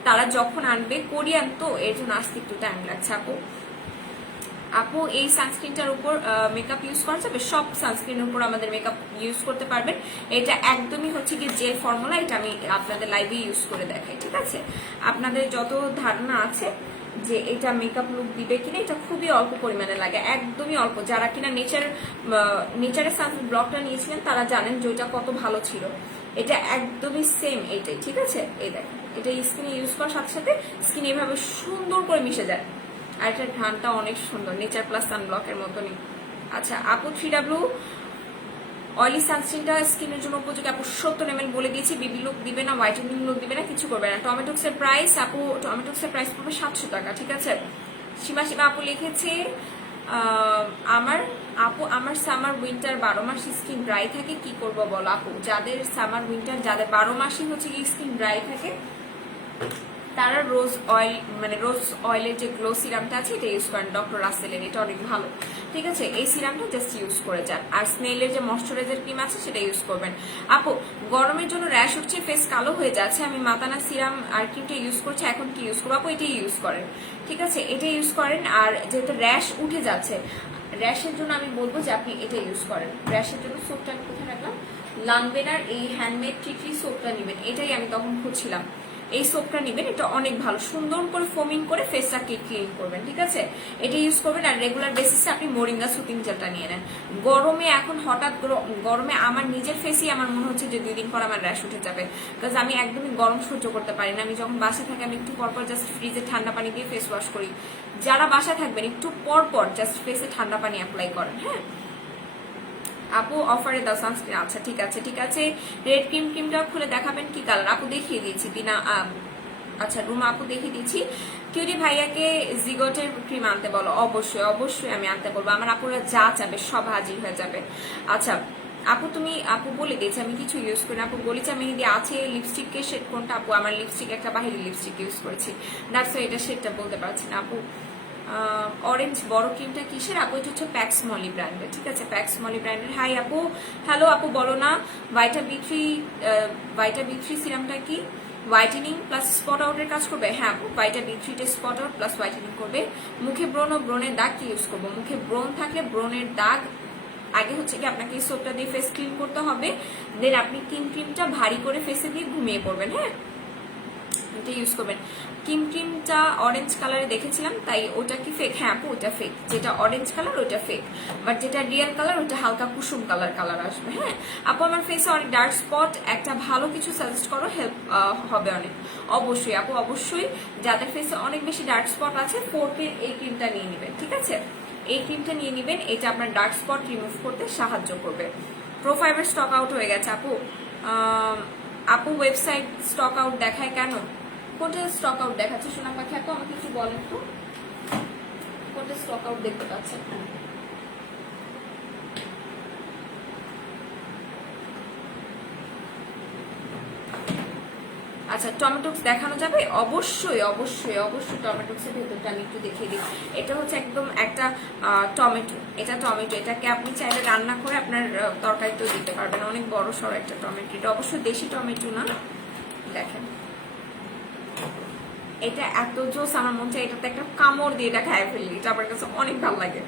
তারা যখন আনবে, কোরিয়ান তো এর জন্য আসতে একটু টাইম লাগছে আপু। এই সানস্ক্রিনটার উপর মেকআপ ইউজ করা যাবে? সব সানস্ক্রিনের উপর আমাদের মেকআপ ইউজ করতে পারবেন। এটা একদমই হচ্ছে কি জেল ফর্মুলা, এটা আমি আপনাদের লাইভে ইউজ করে দেখাই, ঠিক আছে? আপনাদের যত ধারণা আছে যে এটা মেকআপ লুক দিবে কিনা, এটা খুবই অল্প পরিমাণে লাগে, একদমই অল্প। যারা কিনা নেচারের সানস্ক্রিন ব্লকটা নিয়েছিলেন তারা জানেন যে ওইটা কত ভালো ছিল। এটা একদমই সেম এইটাই, ঠিক আছে? এই দেখেন, এটা স্কিনে ইউজ করার সাথে সাথে স্কিন এভাবে সুন্দর করে মিশে যায়, আর এটার ঘ্রাণটা অনেক সুন্দর, নেচার প্লাস সানব্লকের মতনই। আচ্ছা আপু, 3W অয়েলি সানস্ক্রিনটা স্কিনের জন্য উপযোগী আপু 70 ml বলে দিয়েছি। বেবি লুক দিবে না, হোয়াইটেনিং লুক দিবে না, কিছু করবে না। টমেটোক্সের প্রাইস আপু, টমেটোক্সের প্রাইস পড়বে 700 টাকা, ঠিক আছে। সীমা আপু লিখেছে আমার সামার উইন্টার 12 মাস স্কিন ড্রাই থাকে, কি করব বলো আপু? যাদের সামার উইন্টার, যাদের 12 মাসই হচ্ছে কি স্কিন ড্রাই থাকে, তারা রোজ অয়েল, মানে রোজ অয়েলের যে গ্লো সিরামটা আছে এটা ইউজ করেন, ডক্টর রাসেলের, এটা অনেক ভালো, ঠিক আছে। এই সিরামটা জাস্ট ইউজ করে যান। আর স্নেলের যে ময়শ্চারাইজার ক্রিম আছে সেটা ইউজ করবেন। আপু গরমের জন্য র্যাশ উঠছে, ফেস কালো হয়ে যাচ্ছে, আমি মাতানা সিরাম আর ক্রিমটা ইউজ করছি, এখন কি ইউজ করবো? আপু এটাই ইউজ করেন, ঠিক আছে, এটা ইউজ করেন। আর যেহেতু র্যাশ উঠে যাচ্ছে, র্যাশের জন্য আমি বলবো যে আপনি এটা ইউজ করেন। র্যাশের জন্য সোপটা আমি কোথায় রাখলাম, লানবেনার এই হ্যান্ডমেড ট্রিট্রি সোপটা নেবেন, এটাই আমি তখন খুঁজছিলাম। এই সোপটা নেবেন, এটা অনেক ভালো, সুন্দর করে ফোমিং করে ফেসটাকে ক্লিন করবেন, ঠিক আছে, এটা ইউজ করবেন। আর রেগুলার বেসিসে আপনি মোরিঙ্গা সুতিং জেলটা নিয়ে নেন। গরমে এখন হঠাৎ গরমে আমার নিজের ফেসই আমার মনে হচ্ছে যে 2 দিন পর আমার র্যাশ উঠে যাবে, বিকজ আমি একদমই গরম সহ্য করতে পারি না। আমি যখন বাসায় থাকি আমি একটু পরপর জাস্ট ফ্রিজে ঠান্ডা পানি দিয়ে ফেস ওয়াশ করি। যারা বাসায় থাকবেন একটু পরপর জাস্ট ফেসে ঠান্ডা পানি অ্যাপ্লাই করেন, হ্যাঁ। আপু অফারে দাও সানস্ক্রিন, আচ্ছা ঠিক আছে ঠিক আছে। রেড ক্রিমটা খুলে দেখাবেন কি কালার? আপু দেখিয়ে দিয়েছি দিনা, আচ্ছা রুমা আপু দেখিয়ে দিচ্ছি। কিউরি ভাইয়াকে জিগটের ক্রিম আনতে বলো, অবশ্যই অবশ্যই আমি আনতে বলবো, আমার আপুরা যা চাবে সব হাজির হয়ে যাবে। আচ্ছা আপু তুমি, আপু বলে দিয়েছি আমি কিছু ইউজ করি, আপু বলেছি আমি যদি আছে লিপস্টিকের শেড কোনটা, আপু আমার লিপস্টিক একটা বাহিরে লিপস্টিক ইউজ করেছি, দ্যাটস এটা শেডটা বলতে পারছি না। আপু অরেঞ্জ বড় ক্রিমটা কিসের? আপু এটা হচ্ছে প্যাক্স মলি ব্র্যান্ডের, ঠিক আছে, প্যাক্স মলি ব্র্যান্ডের। হাই আপু, হ্যালো আপু, বলো না ভাইটা বি3 সিরামটা কি হোয়াইটেনিং প্লাস স্পট আউটের কাজ করবে? হ্যাঁ আপু, ভাইটা বি3 স্পট আউট প্লাস হোয়াইটেনিং করবে। মুখে ব্রণ ও ব্রণের দাগ কি ইউজ করবো? মুখে ব্রণ থাকলে ব্রণের দাগ আগে হচ্ছে কি আপনাকে এই সোপটা দিয়ে ফেস ক্লিন করতে হবে, দেন আপনি ক্রিমটা ভারী করে ফেসে দিয়ে ঘুমিয়ে পড়বেন, হ্যাঁ এটা ইউজ করবেন। ক্রিমটা অরেঞ্জ কালারে দেখেছিলাম, তাই ওটা কি ফেক? হ্যাঁ আপু ওটা ফেক, যেটা অরেঞ্জ কালার ওটা ফেক, বাট যেটা রিয়েল কালার ওটা হালকা কুসুম কালার আসবে, হ্যাঁ। আপু আমার ফেসে অনেক ডার্ক স্পট, একটা ভালো কিছু সাজেস্ট করো, হেল্প হবে অনেক। অবশ্যই আপু অবশ্যই, যাদের ফেসে অনেক বেশি ডার্ক স্পট আছে 4K এই ক্রিমটা নিয়ে নেবেন, ঠিক আছে, এই ক্রিমটা নিয়ে নেবেন, এটা আপনার ডার্ক স্পট রিমুভ করতে সাহায্য করবে। প্রোফাইবার স্টক আউট হয়ে গেছে আপু। আপু ওয়েবসাইট স্টক আউট দেখায় কেন? কোনটা স্টক আউট দেখাচ্ছে সোনা পাখি? আপু আমাকে কিছু বলেন তো, কোনটা স্টক আউট দেখতে পাচ্ছেন? আচ্ছা টমেটোক্স দেখানো যাবে? অবশ্যই অবশ্যই অবশ্যই, টমেটোক্সের ভেতরটা আমি একটু দেখিয়ে দিই। এটা হচ্ছে একদম একটা টমেটো, এটা টমেটো, এটাকে আপনি চাইলে রান্না করে আপনার তরকারিতেও দিতে পারবেন, অনেক বড় সড়ো একটা টমেটো, এটা অবশ্যই দেশি টমেটো না। দেখেন এটা এত জোস, আমার মন চাই এটাতে একটা কামড় দিয়ে এটা খায় ফেলি, এটা আমার কাছে অনেক ভালো লাগে।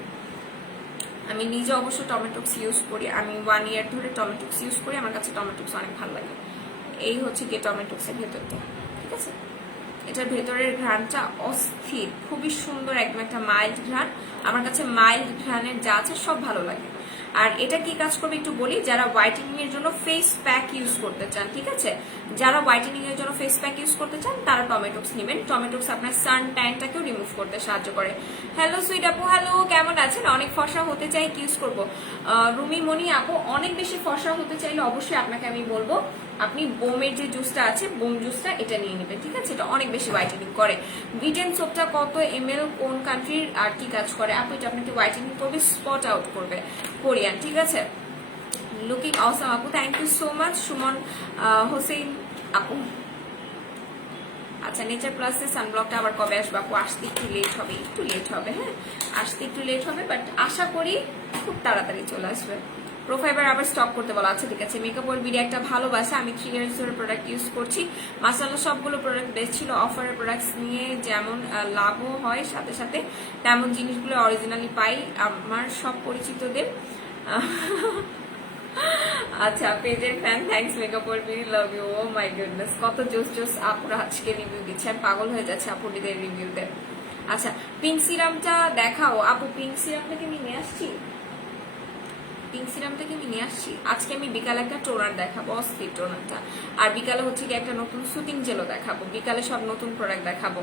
আমি নিজে অবশ্য টমেটোক্স ইউজ করি, আমি 1 ইয়ার ধরে টমেটোক্স ইউজ করি, আমার কাছে টমেটোক্স অনেক ভালো লাগে। এই হচ্ছে গিয়ে টমেটোক্সের ভেতরটা, ঠিক আছে, এটার ভেতরের ঘ্রাণটা অস্থির, খুবই সুন্দর, একদম একটা মাইল্ড ঘ্রাণ, আমার কাছে মাইল্ড ঘ্রাণের যা আছে সব ভালো লাগে। আর এটা কি কাজ করবে একটু বলি, যারা হোয়াইটেনিং এর জন্য ফেস প্যাক ইউজ করতে চান, ঠিক আছে, যারা হোয়াইটেনিং এর জন্য ফেস প্যাক ইউজ করতে চান তারা টমেটোক্স নেবেন। টমেটোক্স আপনার সান ট্যানটাকেও রিমুভ করতে সাহায্য করে। হ্যালো সুইট আপু, হ্যালো কেমন আছেন? অনেক ফর্সা হতে চাই, কি ইউজ করবো? রুমি মনি আপু, অনেক বেশি ফর্সা হতে চাইলে অবশ্যই আপনাকে আমি বলবো আপনি বোমের যে জুসটা আছে, বোম জুসটা এটা নিয়ে নেবেন, ঠিক আছে, এটা অনেক বেশি হোয়াইটেনিং করে। বিটেন সোপটা কত ml, কোন কান্ট্রির, আর কি কাজ করে? আপু এটা আপনাকে হোয়াইটেনিং করবে, স্পট আউট করবে, কোরিয়ান, ঠিক আছে। লুকিং অসাম আপু, thank you so much. Suman Hossain আপু, আচ্ছা নেচার প্লাসের সানব্লকটা আবার কবে আসবে আপু? আসতে একটু লেট হবে, একটু লেট হবে, হ্যাঁ আসতে একটু লেট হবে, বাট আশা করি খুব তাড়াতাড়ি চলে আসবে। প্রোফাইবার আবার স্টক করতে বলা আছে, ঠিক আছে। মেকআপ ওর বিডি একটা ভালোবাসা, আমি 3 ইয়ার্স ধরে প্রোডাক্ট ইউজ করছি, মাসাল্লাহ সবগুলো প্রোডাক্ট বেস্ট ছিল। অফারের প্রোডাক্টস নিয়ে যেমন লাভও হয়, সাথে সাথে তেমন জিনিসগুলো অরিজিনালি পাই আমার সব পরিচিতদের। আচ্ছা পেজের fan, thanks makeup or BD, love you. Oh my goodness, কত জোস জোস আপুরা আজকে রিভিউ দিচ্ছে, আমি পাগল হয়ে যাচ্ছে আপুদের রিভিউতে। আচ্ছা পিঙ্ক সিরামটা দেখাও আপু, পিঙ্ক সিরামটাকে আমি নিয়ে আসছি, পিঙ্ক সিরামটাকে আমি নিয়ে আসছি। আজকে আমি বিকালে একটা টোনার দেখাবো, অস্থির টোনারটা, আর বিকালে হচ্ছে কি একটা নতুন সুতিং জেলও দেখাবো, বিকালে সব নতুন প্রোডাক্ট দেখাবো।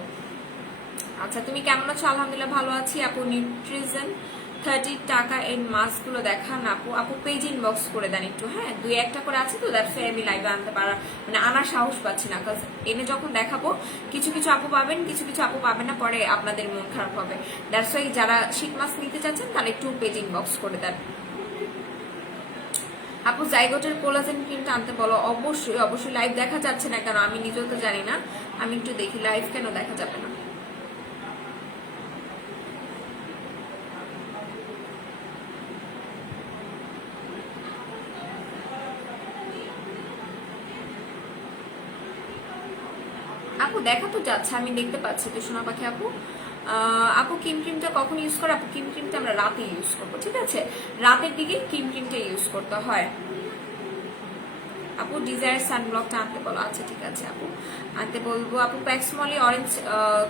আচ্ছা তুমি কেমন আছো? আলহামদুলিল্লাহ ভালো আছি আপু। নিউট্রিশন 30 টাকা এই মাস্কগুলো দেখান আপু। আপু পেজ ইনবক্স করে দেন একটু, হ্যাঁ 2-1টা করে আছে তো, দ্যাটস ওয়াই আমি লাইভে আনতে পারা মানে আনার সাহস পাচ্ছি না, কাজ এনে যখন দেখাবো কিছু কিছু আপু পাবেন, কিছু কিছু আপু পাবেন না, পরে আপনাদের মন খারাপ হবে। দ্যাটস ওয়াই যারা শীত মাস্ক নিতে চাচ্ছেন তারা একটু পেজ ইনবক্স করে দেন। আপু জাইগোটের কোলাজেন ক্রিমটা আনতে বলো। অবশ্যই অবশ্যই। লাইভ দেখা যাচ্ছে না কেন আমি নিজেও তো জানি না, আমি একটু দেখি লাইভ কেন দেখা যাবে না। আপু দেখা তো যাচ্ছে, আমি দেখতে পাচ্ছি তো সোনা পাখি আপু। আপু ক্রিমটা কখন ইউজ করো? আপু ক্রিমটা আমরা রাতে ইউজ করবো, ঠিক আছে, রাতের দিকে ক্রিমটা ইউজ করতে হয়। আপু ডিজায়ার সানব্লকটা আনতে বলো। আচ্ছা ঠিক আছে আপু, আনতে বলবো। আপু প্যাক্সমলি অরেঞ্জ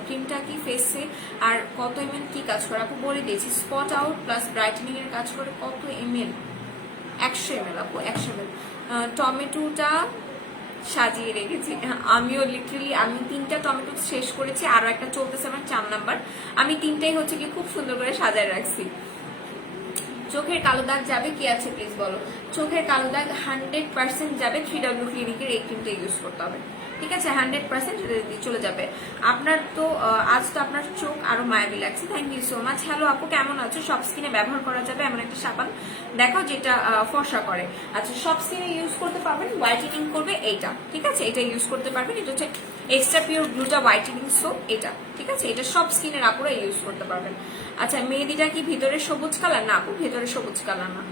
ক্রিমটা কি ফেসে আর কত এমএল কি কাজ করে? আপু বলে দিয়েছি, স্পট আউট প্লাস ব্রাইটেনিং এর কাজ করে। কত এমএল? 100 ml আপু, 100 ml। টমেটোটা সাজিয়ে রেখেছি আমিও, লিটারালি আমি 3টা টমেটো শেষ করেছি, আরো একটা চলতেছে আমার 4 নাম্বার। আমি 3টাই হচ্ছে কি খুব সুন্দর করে সাজায় রাখছি। চোখের কালো দাগ যাবে কি আছে প্লিজ বলো। চোখের কালো দাগ 100% যাবে 3W ক্লিনিকের এই ক্রিমটা ইউজ করতে হবে, ঠিক আছে, 100% চলে যাবে আপনার। তো আজ তো আপনার চোখ আরো মায়াবী লাগছে, thank you so much. Hello আপু কেমন আছো? সব স্কিনে ব্যবহার করা যাবে এমন একটা সাবান দেখো যেটা ফর্সা করে। আচ্ছা সব স্কিনে ইউজ করতে পারবেন, হোয়াইটেনিং করবে এইটা, ঠিক আছে, এটা ইউজ করতে পারবেন। এটা হচ্ছে এক্সট্রা পিওর গ্লুটা হোয়াইটেনিং সোপ, এটা ঠিক আছে, এটা সব স্কিনের আপুরা ইউজ করতে পারবেন। আচ্ছা মেহেদিটা কি ভিতরে সবুজ কালার? না আপু ভেতরে সবুজ কালার না।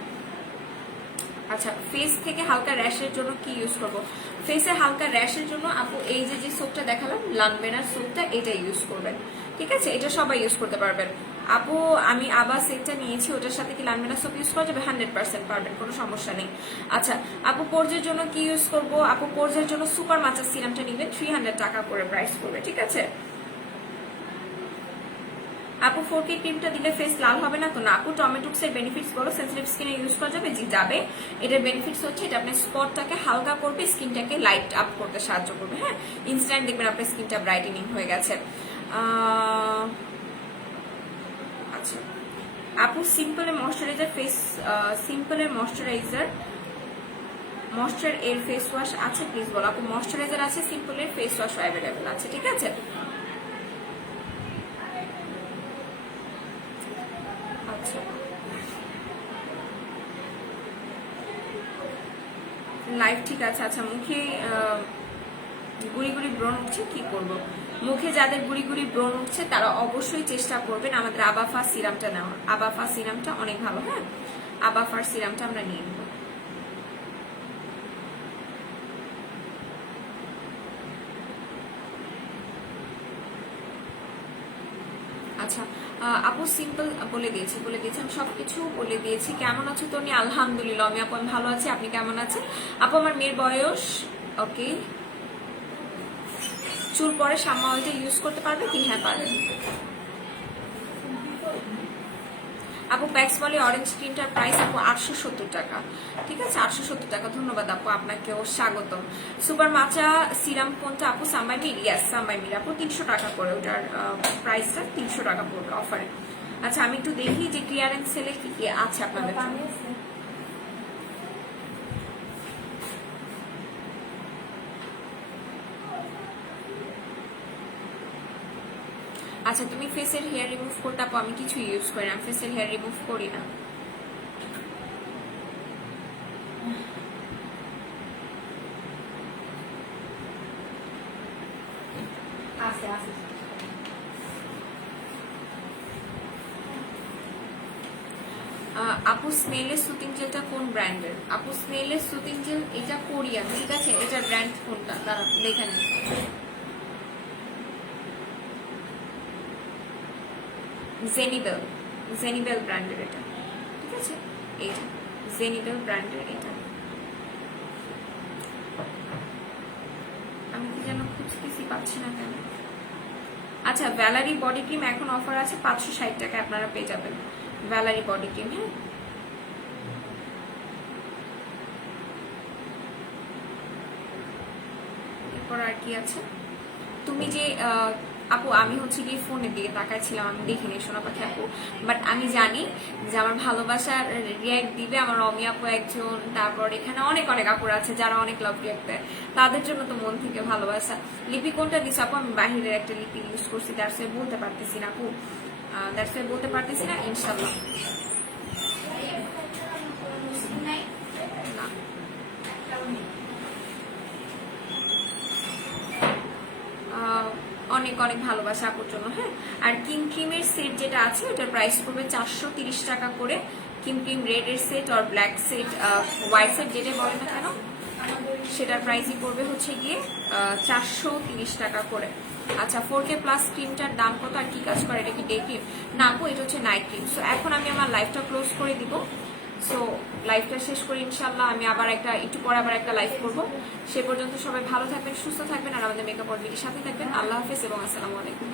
আচ্ছা ফেস থেকে হালকা র্যাশের জন্য কি ইউজ করব? ফেসের হালকা র্যাশের জন্য আপু এই যে সোপটা দেখালাম লানবেনার সোপটা, এটা ইউজ করবেন, ঠিক আছে, এটা সবাই ইউজ করতে পারবেন। আপু আমি আবার সেটটা নিয়েছি, ওটার সাথে কি লানবেনা সোপ ইউজ করা যাবে? 100% পারবেন, কোনো সমস্যা নেই। আচ্ছা আপু পোর্জের জন্য কি ইউজ করব? আপু পোর্জের জন্য সুপার মাচা সিরামটা নিবেন, 300 টাকা করে প্রাইস পড়বে, ঠিক আছে। আপু 4K ক্রিমটা দিলে ফেস লাল হবে না তো? না আপু টমেটোক্স এর বেনিফিটস বলো, সেনসিটিভ স্কিনে ইউজ করা যাবে? জি যাবে। এটার বেনিফিটস হচ্ছে এটা আপনার স্পটটাকে হালকা করবে, স্কিনটাকে লাইট আপ করতে সাহায্য করবে, হ্যাঁ ইনস্ট্যান্ট দেখবেন আপনার স্কিনটা ব্রাইটেনিং হয়ে গেছে। আচ্ছা আপু সিম্পলের ময়শ্চারাইজার ফেস, সিম্পলের ময়শ্চার এর ফেস ওয়াশ আছে প্লিজ বলো। আপু ময়শ্চারাইজার আছে, সিম্পলের ফেস ওয়াশ অ্যাভেলেবেল আছে, ঠিক আছে। আচ্ছা লাইভ ঠিক আছে। আচ্ছা মুখে গুড়ি গুড়ি ব্রণ উঠছে, কি করব? মুখে যাদের গুড়ি গুড়ি ব্রণ উঠছে তারা অবশ্যই চেষ্টা করবেন আমাদের আবাফা সিরামটা নেওয়ার। আবাফা সিরামটা অনেক ভালো, হ্যাঁ আবাফার সিরামটা আমরা নিয়ে নেব। আচ্ছা আপু সিম্পল বলে দিয়েছি আমি সবকিছু বলে দিয়েছি। কেমন আছো তুমি? আলহামদুলিল্লাহ আমি আপু ভালো আছি, আপনি কেমন আছেন? আপু আমার মেয়ের বয়স, ওকে চুল পরে শাম্মা অয়েলটা ইউজ করতে পারবে কি? হ্যাঁ পারবেন। আপু প্যাক্সমলি অরেঞ্জ ক্রিমটার প্রাইস আপু 870 টাকা, ঠিক আছে 870 টাকা। ধন্যবাদ আপু, আপনাকেও স্বাগতম। সুপার মাচা সিরাম কোনটা আপু? সাম্বাই মিল, ইয়াস সাম্বাই মিল আপু 300 টাকা করে, ওটার প্রাইসটা 300 টাকা পড়বে অফারে। আচ্ছা আমি একটু দেখি যে ক্লিয়ারেন্স সেলে কি কি আছে আপনাদের। আচ্ছা তুমি ফেসের হেয়ার রিমুভ করতে আপু? আমি কিছু ইউজ করি না, ফেসের হেয়ার রিমুভ করি না। আপু স্নেলের সুতিং জেলটা কোন ব্র্যান্ডের? আপু স্নেলের সুতিং জেল এটা কোরিয়ান, ঠিক আছে, এটার ব্র্যান্ড কোনটা তারা দেখে নিন। জেনিবেল ব্র্যান্ডের এটা, ঠিক আছে, এইটা জেনিবেল ব্র্যান্ডের এটা। আমি কি যেন খুঁজতেছি পাচ্ছি না কেন। আচ্ছা ভ্যালারি বডি ক্রিম এখন অফার আছে 560 টাকায় আপনারা পেয়ে যাবেন ভ্যালারি বডি ক্রিম, হ্যাঁ। এরপর আর কি আছে? তুমি যে আপু আমি হচ্ছে গিয়ে ফোনের দিকে তাকাইছিলাম, আমি দেখিনি সোনা পাখি আপু, বাট আমি জানি যে আমার ভালোবাসার রিয়াক্ট দিবে আমার অমি আপু একজন, তারপর এখানে অনেক অনেক আপুর আছে যারা অনেক লাভ রিয়াক্ট দেয়, তাদের জন্য তো মন থেকে ভালোবাসা। লিপি কোনটা দিস আপু? আমি বাহিরের একটা লিপি ইউজ করছি, দ্যাটস ওয়াই বলতে পারতেছি না আপু, দ্যাটস ওয়াই বলতে পারতেছি না। ইনশাল্লাহ না। অনেক অনেক ভালোবাসা আপুর জন্য। হ্যাঁ, আর কিং ক্রিমের সেট যেটা আছে ওটার প্রাইস পড়বে 430 টাকা করে। কিং ক্রিম রেড এর সেট আর ব্ল্যাক সেট, হোয়াইট সেট যেটা বলে না কেন, সেটার প্রাইসই পড়বে হচ্ছে গিয়ে 430 টাকা করে। আচ্ছা, 4K প্লাস ক্রিমটার দাম কত আর কি কাজ করে? এটা কি ডে ক্রিম? না আপু, এটা হচ্ছে নাইট ক্রিম। সো এখন আমি আমার লাইফটা ক্লোজ করে দিব। সো লাইফটা শেষ করে ইনশাল্লাহ আমি আবার একটু পরে আবার একটা লাইভ করবো। সে পর্যন্ত সবাই ভালো থাকবেন, সুস্থ থাকবেন, আর আমাদের মেকআপ অর্বিটির সাথে থাকবেন। আল্লাহ হাফেজ এবং আসসালামু আলাইকুম।